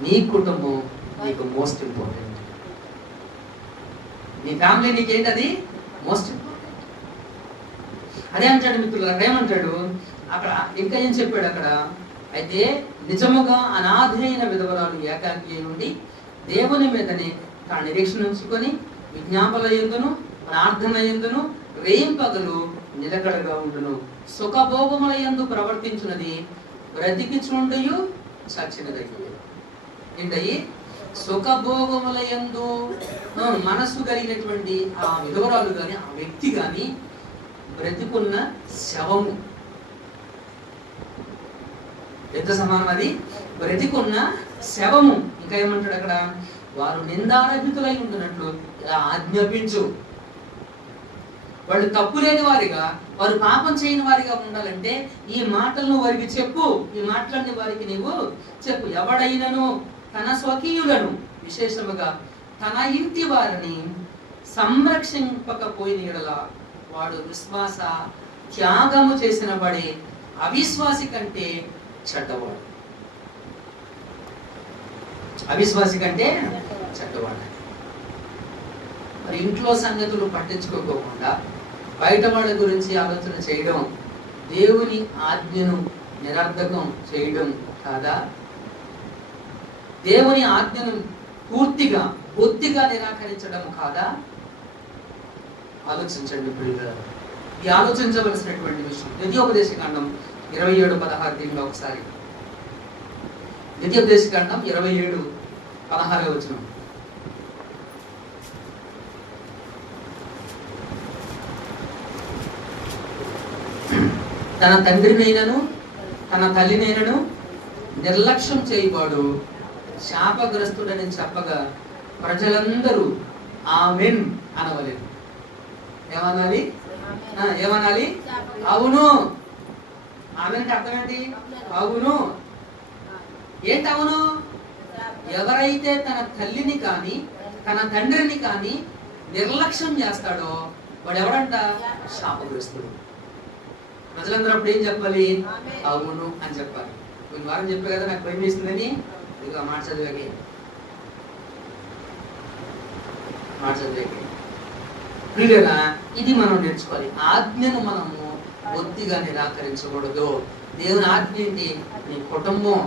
నీ కుటుంబం నీకు మోస్ట్ ఇంపార్టెంట్. నీ ఫ్యామిలీ నీకేంటది మోస్ట్ ఇంపార్టెంట్. అదే అంటాడు మిత్రులు. అక్కడ ఏమంటాడు అక్కడ, ఇంకా ఏం చెప్పాడు అక్కడ, అయితే నిజముగా అనాథైన విధవరాలు ఏకాకి నుండి దేవుని మీదనే తన నిరీక్షణ ఉంచుకొని విజ్ఞాపన యందును ప్రార్థన యందును రేయింపగలు నిలకడగా ఉండును. సుఖభోగముల యందు ప్రవర్తించున్నది బ్రతికి చుండయు చచ్చినదయ్యి. ఏంటయ్యి? సుఖభోగముల యందు మనస్సు కలిగినటువంటి ఆ విధవరాలు కానీ, ఆ వ్యక్తి కానీ బ్రతికున్న శవము. ఎంత సమానం అది? బ్రతికున్న శవము. ఇంకా ఏమంటాడు అక్కడ, వారు నిందారహితులై ఉంటున్నట్లు ఇలా ఆజ్ఞాపించు. వాళ్ళు తప్పు లేని వారిగా, వారు పాపం చేయని వారిగా ఉండాలంటే ఈ మాటలను వారికి చెప్పు, ఈ మాటలన్నీ వారికి నీవు చెప్పు. ఎవడైనను తన స్వకీయులను, విశేషముగా తన ఇంటి వారిని సంరక్షింపకపోయిన యెడల వాడు విశ్వాస త్యాగము చేసిన వాడే అవిశ్వాసి కంటే చెడ్డవాడు. అవిశ్వాసి కంటే చెడ్డవాడు. మరి ఇంట్లో సంగతులు పట్టించుకోకుండా బయట వాళ్ళ గురించి ఆలోచన చేయడం దేవుని ఆజ్ఞను నిరర్ధకం చేయడం కాదా? దేవుని ఆజ్ఞను పూర్తిగా బొత్తిగా నిరాకరించడం కాదా? ఆలోచించండి ప్రియులారా. ఇది ఆలోచించవలసినటువంటి విషయం. ద్వితీయోపదేశకాండం 27:16 దీనిలో ఒకసారి. ద్వితీయోపదేశకాండం 27:16 వచనం. తన తండ్రినైనను తన తల్లినైనను నిర్లక్ష్యం చేయవాడు శాపగ్రస్తుడని చెప్పగా ప్రజలందరూ ఆమెన్ అనవలేదు. ఏమనాలి? ఏమనాలి? అవును. ఆమెన్ అంటే అర్థం ఏంటి? అవును. ఏంటి అవును? ఎవరైతే తన తల్లిని కానీ తన తండ్రిని కానీ నిర్లక్ష్యం చేస్తాడో వాడు ఎవడంట? శాపగ్రస్తుడు. ప్రజలందరూ అప్పుడు ఏం చెప్పాలి? అవును అని చెప్పాలి. కొన్ని వారం చెప్పే కదా నాకు భయం వేస్తుందని, ఇక మాట చదివాకి ప్రియులరా, ఇది మనం నేర్చుకోవాలి. ఆజ్ఞను మనము బొత్తిగా నిరాకరించకూడదు. దేవుని ఆజ్ఞ ఏంటి? నీ కుటుంబం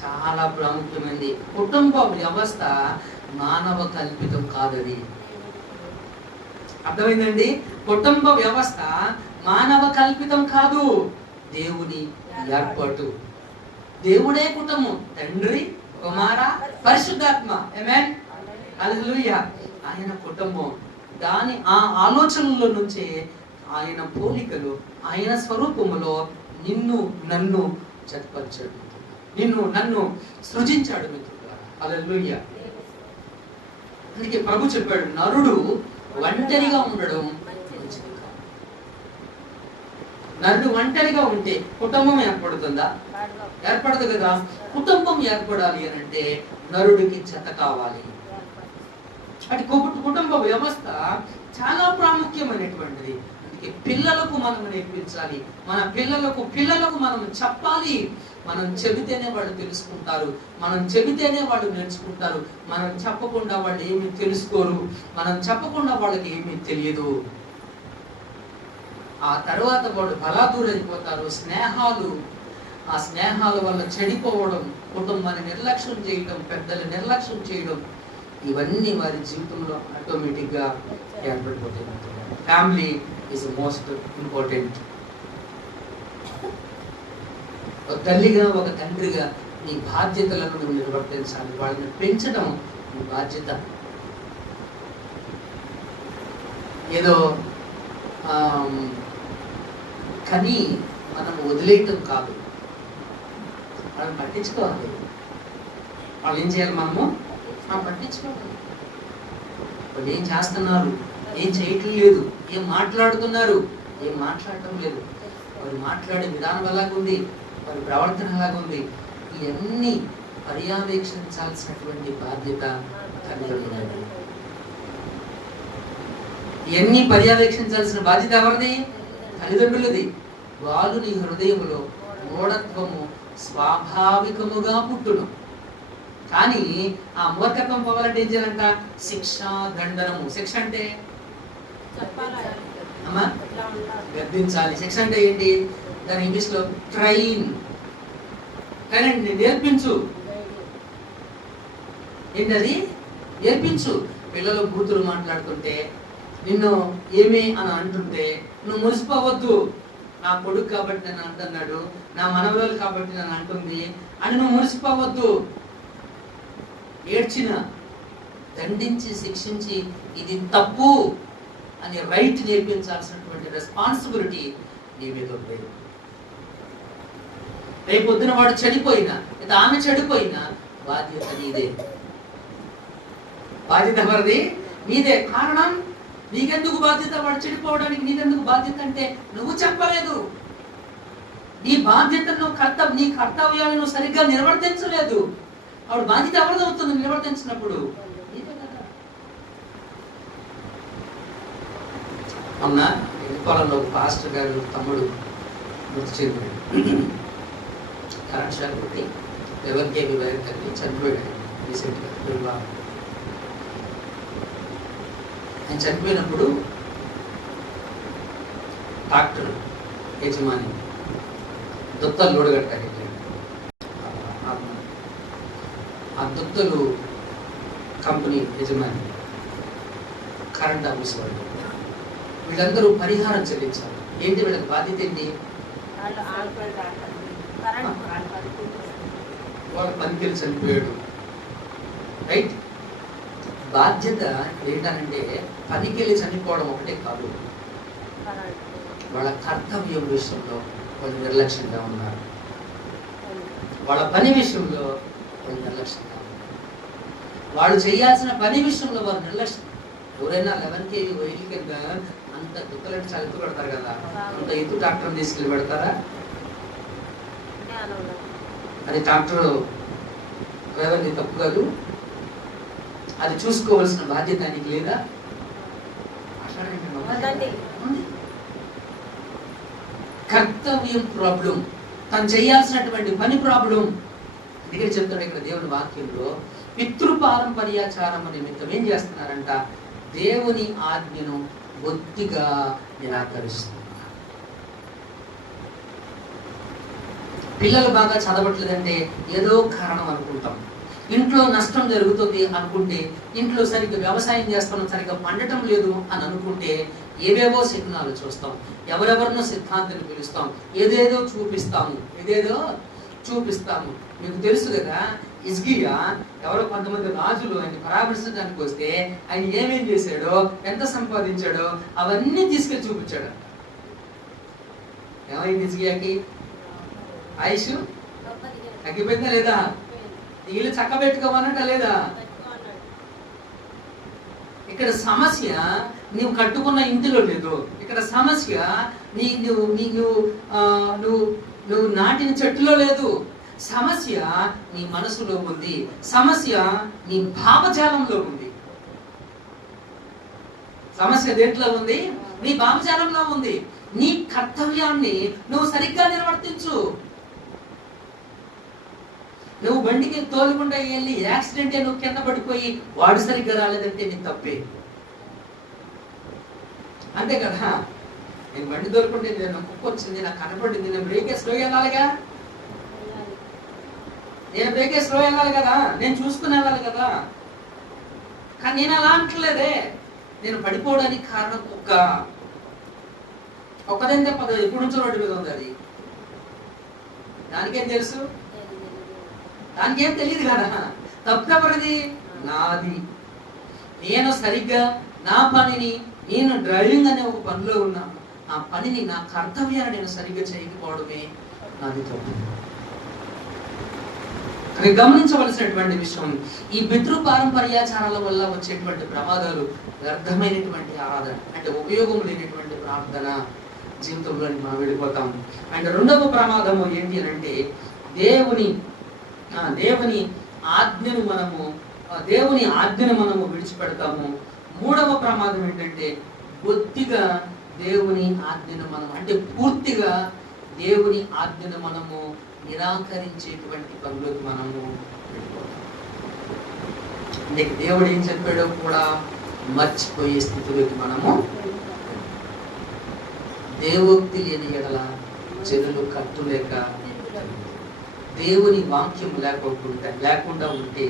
చాలా ప్రాముఖ్యమైనది. కుటుంబ వ్యవస్థ మానవ కల్పితం కాదది. అర్థమైందండి? కుటుంబ వ్యవస్థ మానవ కల్పితం కాదు, దేవుని ఏర్పాటు. దేవుడే కుటుంబం, తండ్రి, కుమార, పరిశుద్ధాత్మ. ఆమేన్, హల్లెలూయా. ఆయన కుటుంబం. దాని ఆ ఆలోచనల నుంచే ఆయన పోలికలు, ఆయన స్వరూపములో నిన్ను నన్ను జతపరిచాడు మిత్రులారా. నన్ను సృజించాడు మిత్రులారా. హల్లెలూయా. అందుకే ప్రభు చెప్పాడు, నరుడు ఒంటరిగా ఉండడం మంచిది కాదు. నరుడు ఒంటరిగా ఉంటే కుటుంబం ఏర్పడుతుందా? ఏర్పడదు కదా. కుటుంబం ఏర్పడాలి అని అంటే నరుడికి జత కావాలి. అటు కుటుంబ వ్యవస్థ చాలా ప్రాముఖ్యమైనటువంటిది. అందుకే పిల్లలకు మనం నేర్పించాలి. మన పిల్లలకు మనం చెప్పాలి. మనం చెబితేనే వాళ్ళు తెలుసుకుంటారు, మనం చెబితేనే వాళ్ళు నేర్చుకుంటారు. మనం చెప్పకుండా వాళ్ళు ఏమీ తెలుసుకోరు, మనం చెప్పకుండా వాళ్ళకి ఏమీ తెలియదు. ఆ తర్వాత వాళ్ళు బలాదూరైపోతారు. ఆ స్నేహాల వల్ల చెడిపోవడం, కుటుంబాన్ని నిర్లక్ష్యం చేయడం, పెద్దలు నిర్లక్ష్యం చేయడం, ఇవన్నీ వారి జీవితంలో ఆటోమేటిక్గా ఏర్పడిపోతాయి. Family is most important. ఒక తల్లిగా ఒక తండ్రిగా నీ బాధ్యతలను నువ్వు నిర్వర్తించాలి. వాళ్ళని పెంచడం నీ బాధ్యత. ఏదో కానీ మనం వదిలేయటం కాదు, వాళ్ళని పట్టించుకోవాలి. వాళ్ళు ఏం చేయాలి? మనము పట్టించుకోవాలి. వాళ్ళు ఏం చేస్తున్నారు, ఏం చేయటం లేదు, ఏం మాట్లాడుతున్నారు, ఏం మాట్లాడటం లేదు, వారు మాట్లాడే విధానం ఎలాగుంది, వారి ప్రవర్తన ఎలాగుంది, ఇవన్నీ పర్యవేక్షించాల్సినటువంటి బాధ్యత తల్లిదండ్రులది. ఇవన్నీ పర్యవేక్షించాల్సిన బాధ్యత ఎవరిది? తల్లిదండ్రులది. బాలుని హృదయములో మూఢత్వము స్వాభావికముగా పుట్టును. కానీ ఆ మూర్ఖత్వం పోవాలంటే ఏం చేయాలంట? శిక్ష, దండనము. శిక్ష అంటే అమ్మా గద్దించాలి. శిక్ష అంటే ఏంటి? దాని ఇంగ్లీష్ లో ట్రైన్. కానీ నేర్పించు. ఏంటది? నేర్పించు. పిల్లలు బూతులు మాట్లాడుతుంటే, నిన్ను ఏమి అని అంటుంటే నువ్వు మురిసిపోవద్దు. నా కొడుకు కాబట్టి నన్ను అంటున్నాడు, నా మనవరాలు కాబట్టి నన్ను అంటుంది అని నువ్వు మురిసిపోవద్దు. ఏడ్చిన, దండించి, శిక్షించి ఇది తప్పు అని రైట్ నేర్పించాల్సినటువంటి రెస్పాన్సిబిలిటీ నీ మీద ఉంది. రేపొద్దున వాడు చెడిపోయినా లేదా ఆమె చెడిపోయినా బాధ్యత నీదే. బాధ్యత ఎవరిది? నీదే. కారణం నీకెందుకు బాధ్యత? వాడు చెడిపోవడానికి నీకెందుకు బాధ్యత అంటే నువ్వు చెప్పలేదు. నీ బాధ్యతను నీ కర్తవ్యాలను సరిగ్గా నిర్వర్తించలేదు. ఆవిడ బాధ్యత ఎవరిదవుతుంది నిర్వర్తించినప్పుడు? మొన్న ఎన్నిపాలలో పాస్టర్ గారు తమ్ముడు మృతి చెందాడు. కరెంట్ షాక్ కొట్టి 11 kV వైర్ కలిగి చనిపోయాడు రీసెంట్గా. ఆయన చనిపోయినప్పుడు ట్రాక్టర్ యజమాని దుత్తలు లోడుగట్టాలి. ఆ దుత్తలు కంపెనీ యజమాని, కరెంట్ ఆఫీస్ వాళ్ళు, వీళ్ళందరూ పరిహారం చెల్లించాలి. ఏంటి వీళ్ళకి బాధ్యత? ఏంటి? వాళ్ళ పనికి చనిపోయాడు. రైట్. బాధ్యత ఏంటంటే పనికి చనిపోవడం ఒకటే కాదు, వాళ్ళ కర్తవ్యం విషయంలో వాళ్ళు నిర్లక్ష్యంగా ఉన్నారు. వాళ్ళ పని విషయంలో వాళ్ళు నిర్లక్ష్యంగా ఉన్నారు. వాళ్ళు చేయాల్సిన పని విషయంలో వారు నిర్లక్ష్యం. ఎవరైనా 11 kV వైర్లు కింద అంత దుక్కలంటే చాలా ఎత్తు పెడతారు కదా, అంత ఎత్తు ట్రాక్టర్ తీసుకెళ్ళి పెడతారా? అది ట్రాక్టర్ డ్రైవర్ని తప్పు కాదు, అది చూసుకోవాల్సిన బాధ్యత నీకు లేదా? కర్తవ్యం ప్రాబ్లం, తను చేయాల్సినటువంటి పని ప్రాబ్లం. అందుకే చెప్తాడు ఇక్కడ దేవుని వాక్యంలో, పితృపారంపర్యాచారం నిమిత్తం ఏం చేస్తున్నారంట? దేవుని ఆజ్ఞను బొత్తిగా నిరాకరిస్తున్నారు. పిల్లలు బాగా చదవట్లేదంటే ఏదో కారణం అనుకుంటాం. ఇంట్లో నష్టం జరుగుతుంది అనుకుంటే, ఇంట్లో సరిగ్గా వ్యవసాయం చేస్తాం సరిగ్గా పండటం లేదు అని అనుకుంటే ఏవేవో సిగ్నల్ చూస్తాం, ఎవరెవరినో సిద్ధాంతాన్ని పిలుస్తాం, ఏదేదో చూపిస్తాము. మీకు తెలుసు కదా, హిజ్కియా ఎవరో కొంతమంది రాజులు ఆయన పరామర్శించడానికి వస్తే ఆయన ఏమేం చేశాడో, ఎంత సంపాదించాడో అవన్నీ తీసుకెళ్ళి చూపించాడు. ఏమైంది హిజ్కియాకి? ఆయుష్ తగ్గిపోయిందా లేదా? ఇల్లు చక్కబెట్టుకోమన్నట్ట లేదా? ఇక్కడ సమస్య నీవు కట్టుకున్న ఇంటిలో లేదు. ఇక్కడ సమస్య నువ్వు నాటిన చెట్టులో లేదు. సమస్య నీ మనసులో ఉంది. సమస్య నీ భావజాలంలో ఉంది. సమస్య దేంట్లో ఉంది? నీ భావజాలంలో ఉంది. నీ కర్తవ్యాన్ని నువ్వు సరిగ్గా నిర్వర్తించు. నువ్వు బండికి తోలుకుండా వెళ్ళి యాక్సిడెంట్ నువ్వు కింద పడిపోయి వాడు సరిగ్గా రాలేదంటే నీ తప్పే, అంతే కదా. నేను బండి తోలుకుంటే నేను కుక్క వచ్చింది, నాకు కనపడింది, నేను బ్రేక్ స్లో వెళ్ళాలిగా, నేను బ్రేక్ స్లో వెళ్ళాలి కదా, నేను చూసుకుని వెళ్ళాలి కదా. కానీ నేను అలా అంటలేదే. నేను పడిపోవడానికి కారణం ఒక్కదంటే పదవి ఎప్పుడు నుంచో రోడ్డు మీద ఉంది. అది దానికేం తెలుసు? దానికేం తెలియదు కదా. తప్పెవరిది? నాది. నేను సరిగ్గా నా పనిని, నేను డ్రైవింగ్ అనే ఒక పనిలో ఉన్నాను, ఆ పనిని, నా కర్తవ్యాన్ని నేను సరిగ్గా చేయకపోవడమే నాది తప్పు. గమనించవలసినటువంటి విషయం, ఈ పితృ పారంపర్యాచారాల వల్ల వచ్చేటువంటి ప్రమాదాలు వ్యర్థమైనటువంటి ఆరాధన, అంటే ఉపయోగం లేనటువంటి ప్రార్థన జీవితంలో మనం వెళ్ళిపోతాం. అండ్ రెండవ ప్రమాదము ఏంటి అంటే దేవుని ఆజ్ఞను మనము విడిచిపెడతాము. మూడవ ప్రమాదం ఏంటంటే బొత్తిగా దేవుని ఆజ్ఞను మనం, అంటే పూర్తిగా దేవుని ఆజ్ఞను మనము నిరాకరించేటువంటి పనులకు మనము వెళ్ళిపోతాం. అంటే దేవుడు ఏం చెప్పాడో కూడా మర్చిపోయే స్థితిలోకి మనము. దేవోక్తి లేని ఎడల చెరులు కట్టులేక, దేవుని వాక్యం లేకుండా ఉంటే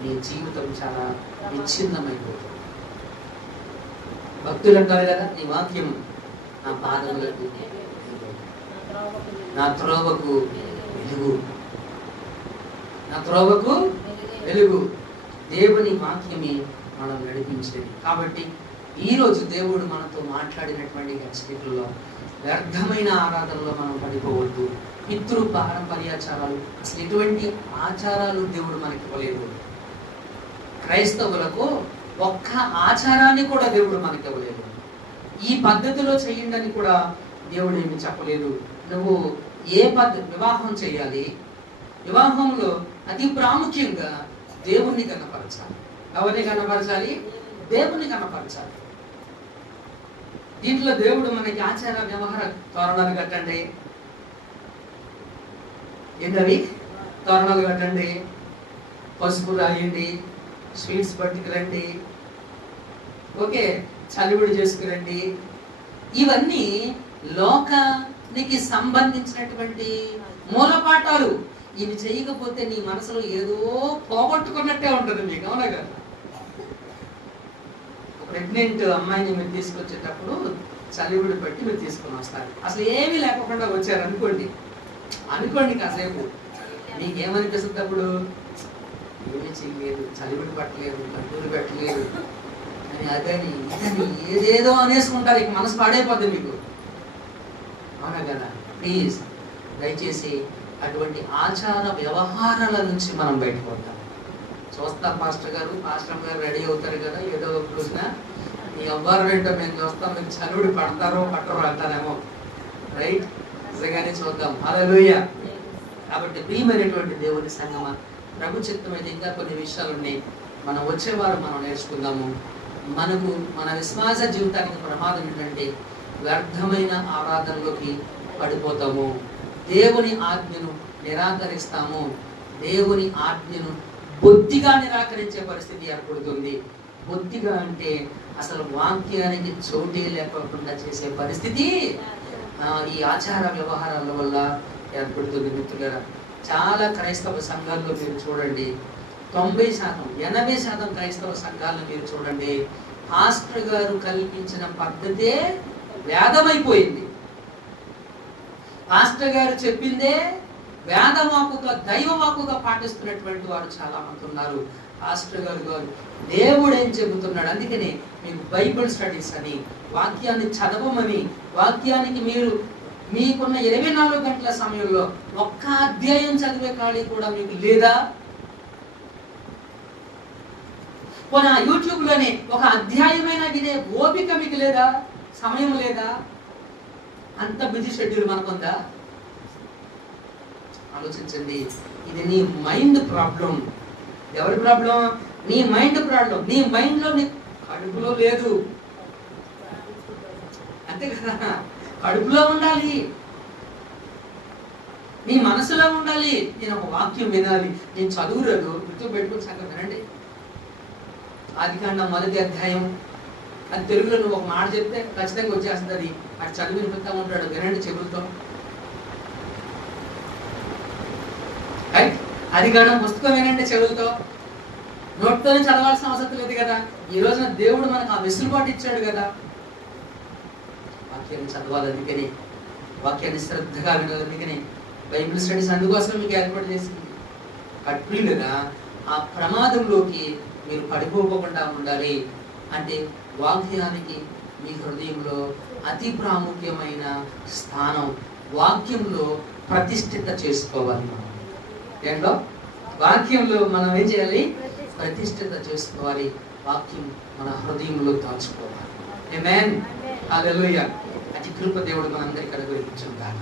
నీ జీవితం చాలా విచ్ఛిన్నమైపోతుంది. భక్తులు అంటారు కదా, నీ వాక్యం నా పాదములకు, నా త్రోవకు వెలుగు, నా త్రోవకు వెలుగు. దేవుని వాక్యమే మనం నడిపించేది. కాబట్టి ఈరోజు దేవుడు మనతో మాట్లాడినటువంటి హెచ్చరికల్లో వ్యర్థమైన ఆరాధనలో మనం పడిపోవద్దు. పితృ పారంపర్యాచారాలు, అసలు ఎటువంటి ఆచారాలు దేవుడు మనకి ఇవ్వలేదు. క్రైస్తవులకు ఒక్క ఆచారాన్ని కూడా దేవుడు మనకి ఇవ్వలేదు. ఈ పద్ధతిలో చేయండి అని కూడా దేవుడు ఏమి చెప్పలేదు. నువ్వు ఏ వివాహం చేయాలి, వివాహంలో అతి ప్రాముఖ్యంగా దేవుణ్ణి కనపరచాలి. ఎవరిని కనపరచాలి? దేవుణ్ణి కనపరచాలి. దీంట్లో దేవుడు మనకి ఆచార వ్యవహార తోరణాలు కట్టండి, ఏంటవి తోరణాలు కట్టండి, పసుపు రాయండి, స్వీట్స్ పట్టుకురండి, ఓకే, చలివిడి చేసుకురండి. ఇవన్నీ లోకానికి సంబంధించినటువంటి మూలపాఠాలు. ఇవి చేయకపోతే నీ మనసులో ఏదో పోగొట్టుకున్నట్టే ఉంటుంది మీకు, అవునా కదా. ప్రెగ్నెంట్ అమ్మాయిని మీరు తీసుకొచ్చేటప్పుడు చలివిడి పట్టి మీరు తీసుకొని వస్తారు. అసలు ఏమీ లేకుండా వచ్చారు అనుకోండి కాసేపు నీకేమనిపిస్తుంది? అప్పుడు ఏమీ చేయలేదు, చలివిడి పట్టలేదు, కట్టూరు పెట్టలేదు అని, అదని ఇదని ఏదేదో అనేసుకుంటారు. ఇక మనసు పాడైపోద్ది మీకు, అవునా కదా. ప్లీజ్ దయచేసి అటువంటి ఆచార వ్యవహారాల నుంచి మనం బయటపడతాం. చూస్తాం పాస్టర్ గారు రెడీ అవుతారు కదా, ఏదో చూసినా ఈ అవ్వారు ఏంటో మేము చూస్తాం, మీకు చలువుడు పడతారో పట్టరో అంటారేమో, రైట్? నిజంగానే చూద్దాం. హల్లెలూయా. కాబట్టి ప్రియమైనటువంటి దేవుని సంగమా, ప్రభు చిత్తమైతే ఇంకా కొన్ని విషయాలు ఉన్నాయి, మనం వచ్చేవారు మనం నేర్చుకుందాము. మన విశ్వాస జీవితానికి ప్రమాదం ఏంటంటే వ్యర్థమైన ఆరాధనలోకి పడిపోతాము. దేవుని ఆజ్ఞను నిరాకరిస్తాము. దేవుని ఆజ్ఞను బొత్తిగా నిరాకరించే పరిస్థితి ఏర్పడుతుంది. బొత్తిగా అంటే అసలు వాక్యానికి చోటే లేకుండా చేసే పరిస్థితి ఈ ఆచార వ్యవహారాల వల్ల ఏర్పడుతుంది. మిత్రులారా, చాలా క్రైస్తవ సంఘాల్లో మీరు చూడండి, 90%, 80% క్రైస్తవ సంఘాలను మీరు చూడండి, పాస్టర్ గారు కల్పించిన పద్ధతే వేదమైపోయింది. పాస్టర్ గారు చెప్పిందే వేదవాకుగా, దైవవాకుగా పాటిస్తున్నటువంటి వారు చాలా మంది ఉన్నారు. పాస్టర్ గారు దేవుడు ఏం చెబుతున్నాడు, అందుకనే మీకు బైబిల్ స్టడీస్ అని, వాక్యాన్ని చదవమని, వాక్యానికి మీరు మీకున్న 24 గంటల సమయంలో ఒక్క అధ్యాయం చదివే ఖాళీ కూడా మీకు లేదా? పోనీ యూట్యూబ్లోనే ఒక అధ్యాయమైనా వినే ఓపిక మీకు లేదా? సమయం లేదా? అంత బిజీ షెడ్యూల్ మనకుందా? ఆలోచించండి. ఇది నీ మైండ్ ప్రాబ్లం. ఎవరి ప్రాబ్లం? నీ మైండ్ ప్రాబ్లం. నీ మైండ్లో నీ కడుపులో లేదు, అంతే కదా? కడుపులో ఉండాలి, నీ మనసులో ఉండాలి. నేను ఒక వాక్యం వినాలి, నేను చదువురాదు, గుర్తు పెట్టుకుని చక్కగా వినండి. ఆదికాండం 1వ అధ్యాయం, అది తెలుగులో నువ్వు ఒక మాట చెప్తే ఖచ్చితంగా వచ్చేస్తుంది. అది చదివి వినిపిస్తా ఉంటాడు, వినండి చెబుతాం. ఆదికాండం పుస్తకం వినండి చెవులతో, నోట్తోనే చదవాల్సిన అవసరం లేదు కదా. ఈ రోజున దేవుడు మనకు ఆ వెసులుబాటు ఇచ్చాడు కదా. వాక్యాన్ని చదవాలి, అందుకని వాక్యాన్ని శ్రద్ధగా వినాలి, అందుకని బైబిల్ స్టడీస్ అందుకోసం మీకు ఏర్పాటు చేసింది. కట్టులుగా ఆ ప్రమాదంలోకి మీరు పడిపోకుండా ఉండాలి అంటే వాక్యానికి మీ హృదయంలో అతి ప్రాముఖ్యమైన స్థానం, వాక్యంలో ప్రతిష్ఠిత చేసుకోవాలి. మనం ఏంటో వాక్యంలో మనం ఏం చేయాలి? ప్రతిష్ఠిత చేసుకోవాలి. వాక్యం మన హృదయంలో దాచుకోవాలి. ఆమేన్, హల్లెలూయా. అతి కృప దేవుడు మనందరికీ అనుగ్రహించుగాక.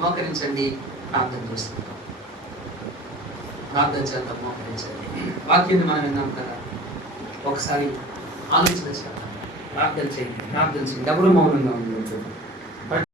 మోకరించండి, ప్రార్థన చేసుకుంటాం. ప్రార్థన చేద్దాం, మోకరించండి. వాక్యాన్ని మనం విన్నాం కదా, ఒకసారి ఆలోచన చేద్దాం. ప్రార్థన చేయండి, ప్రార్థన చేయండి. ఎవరు మౌనంగా ఉండదు.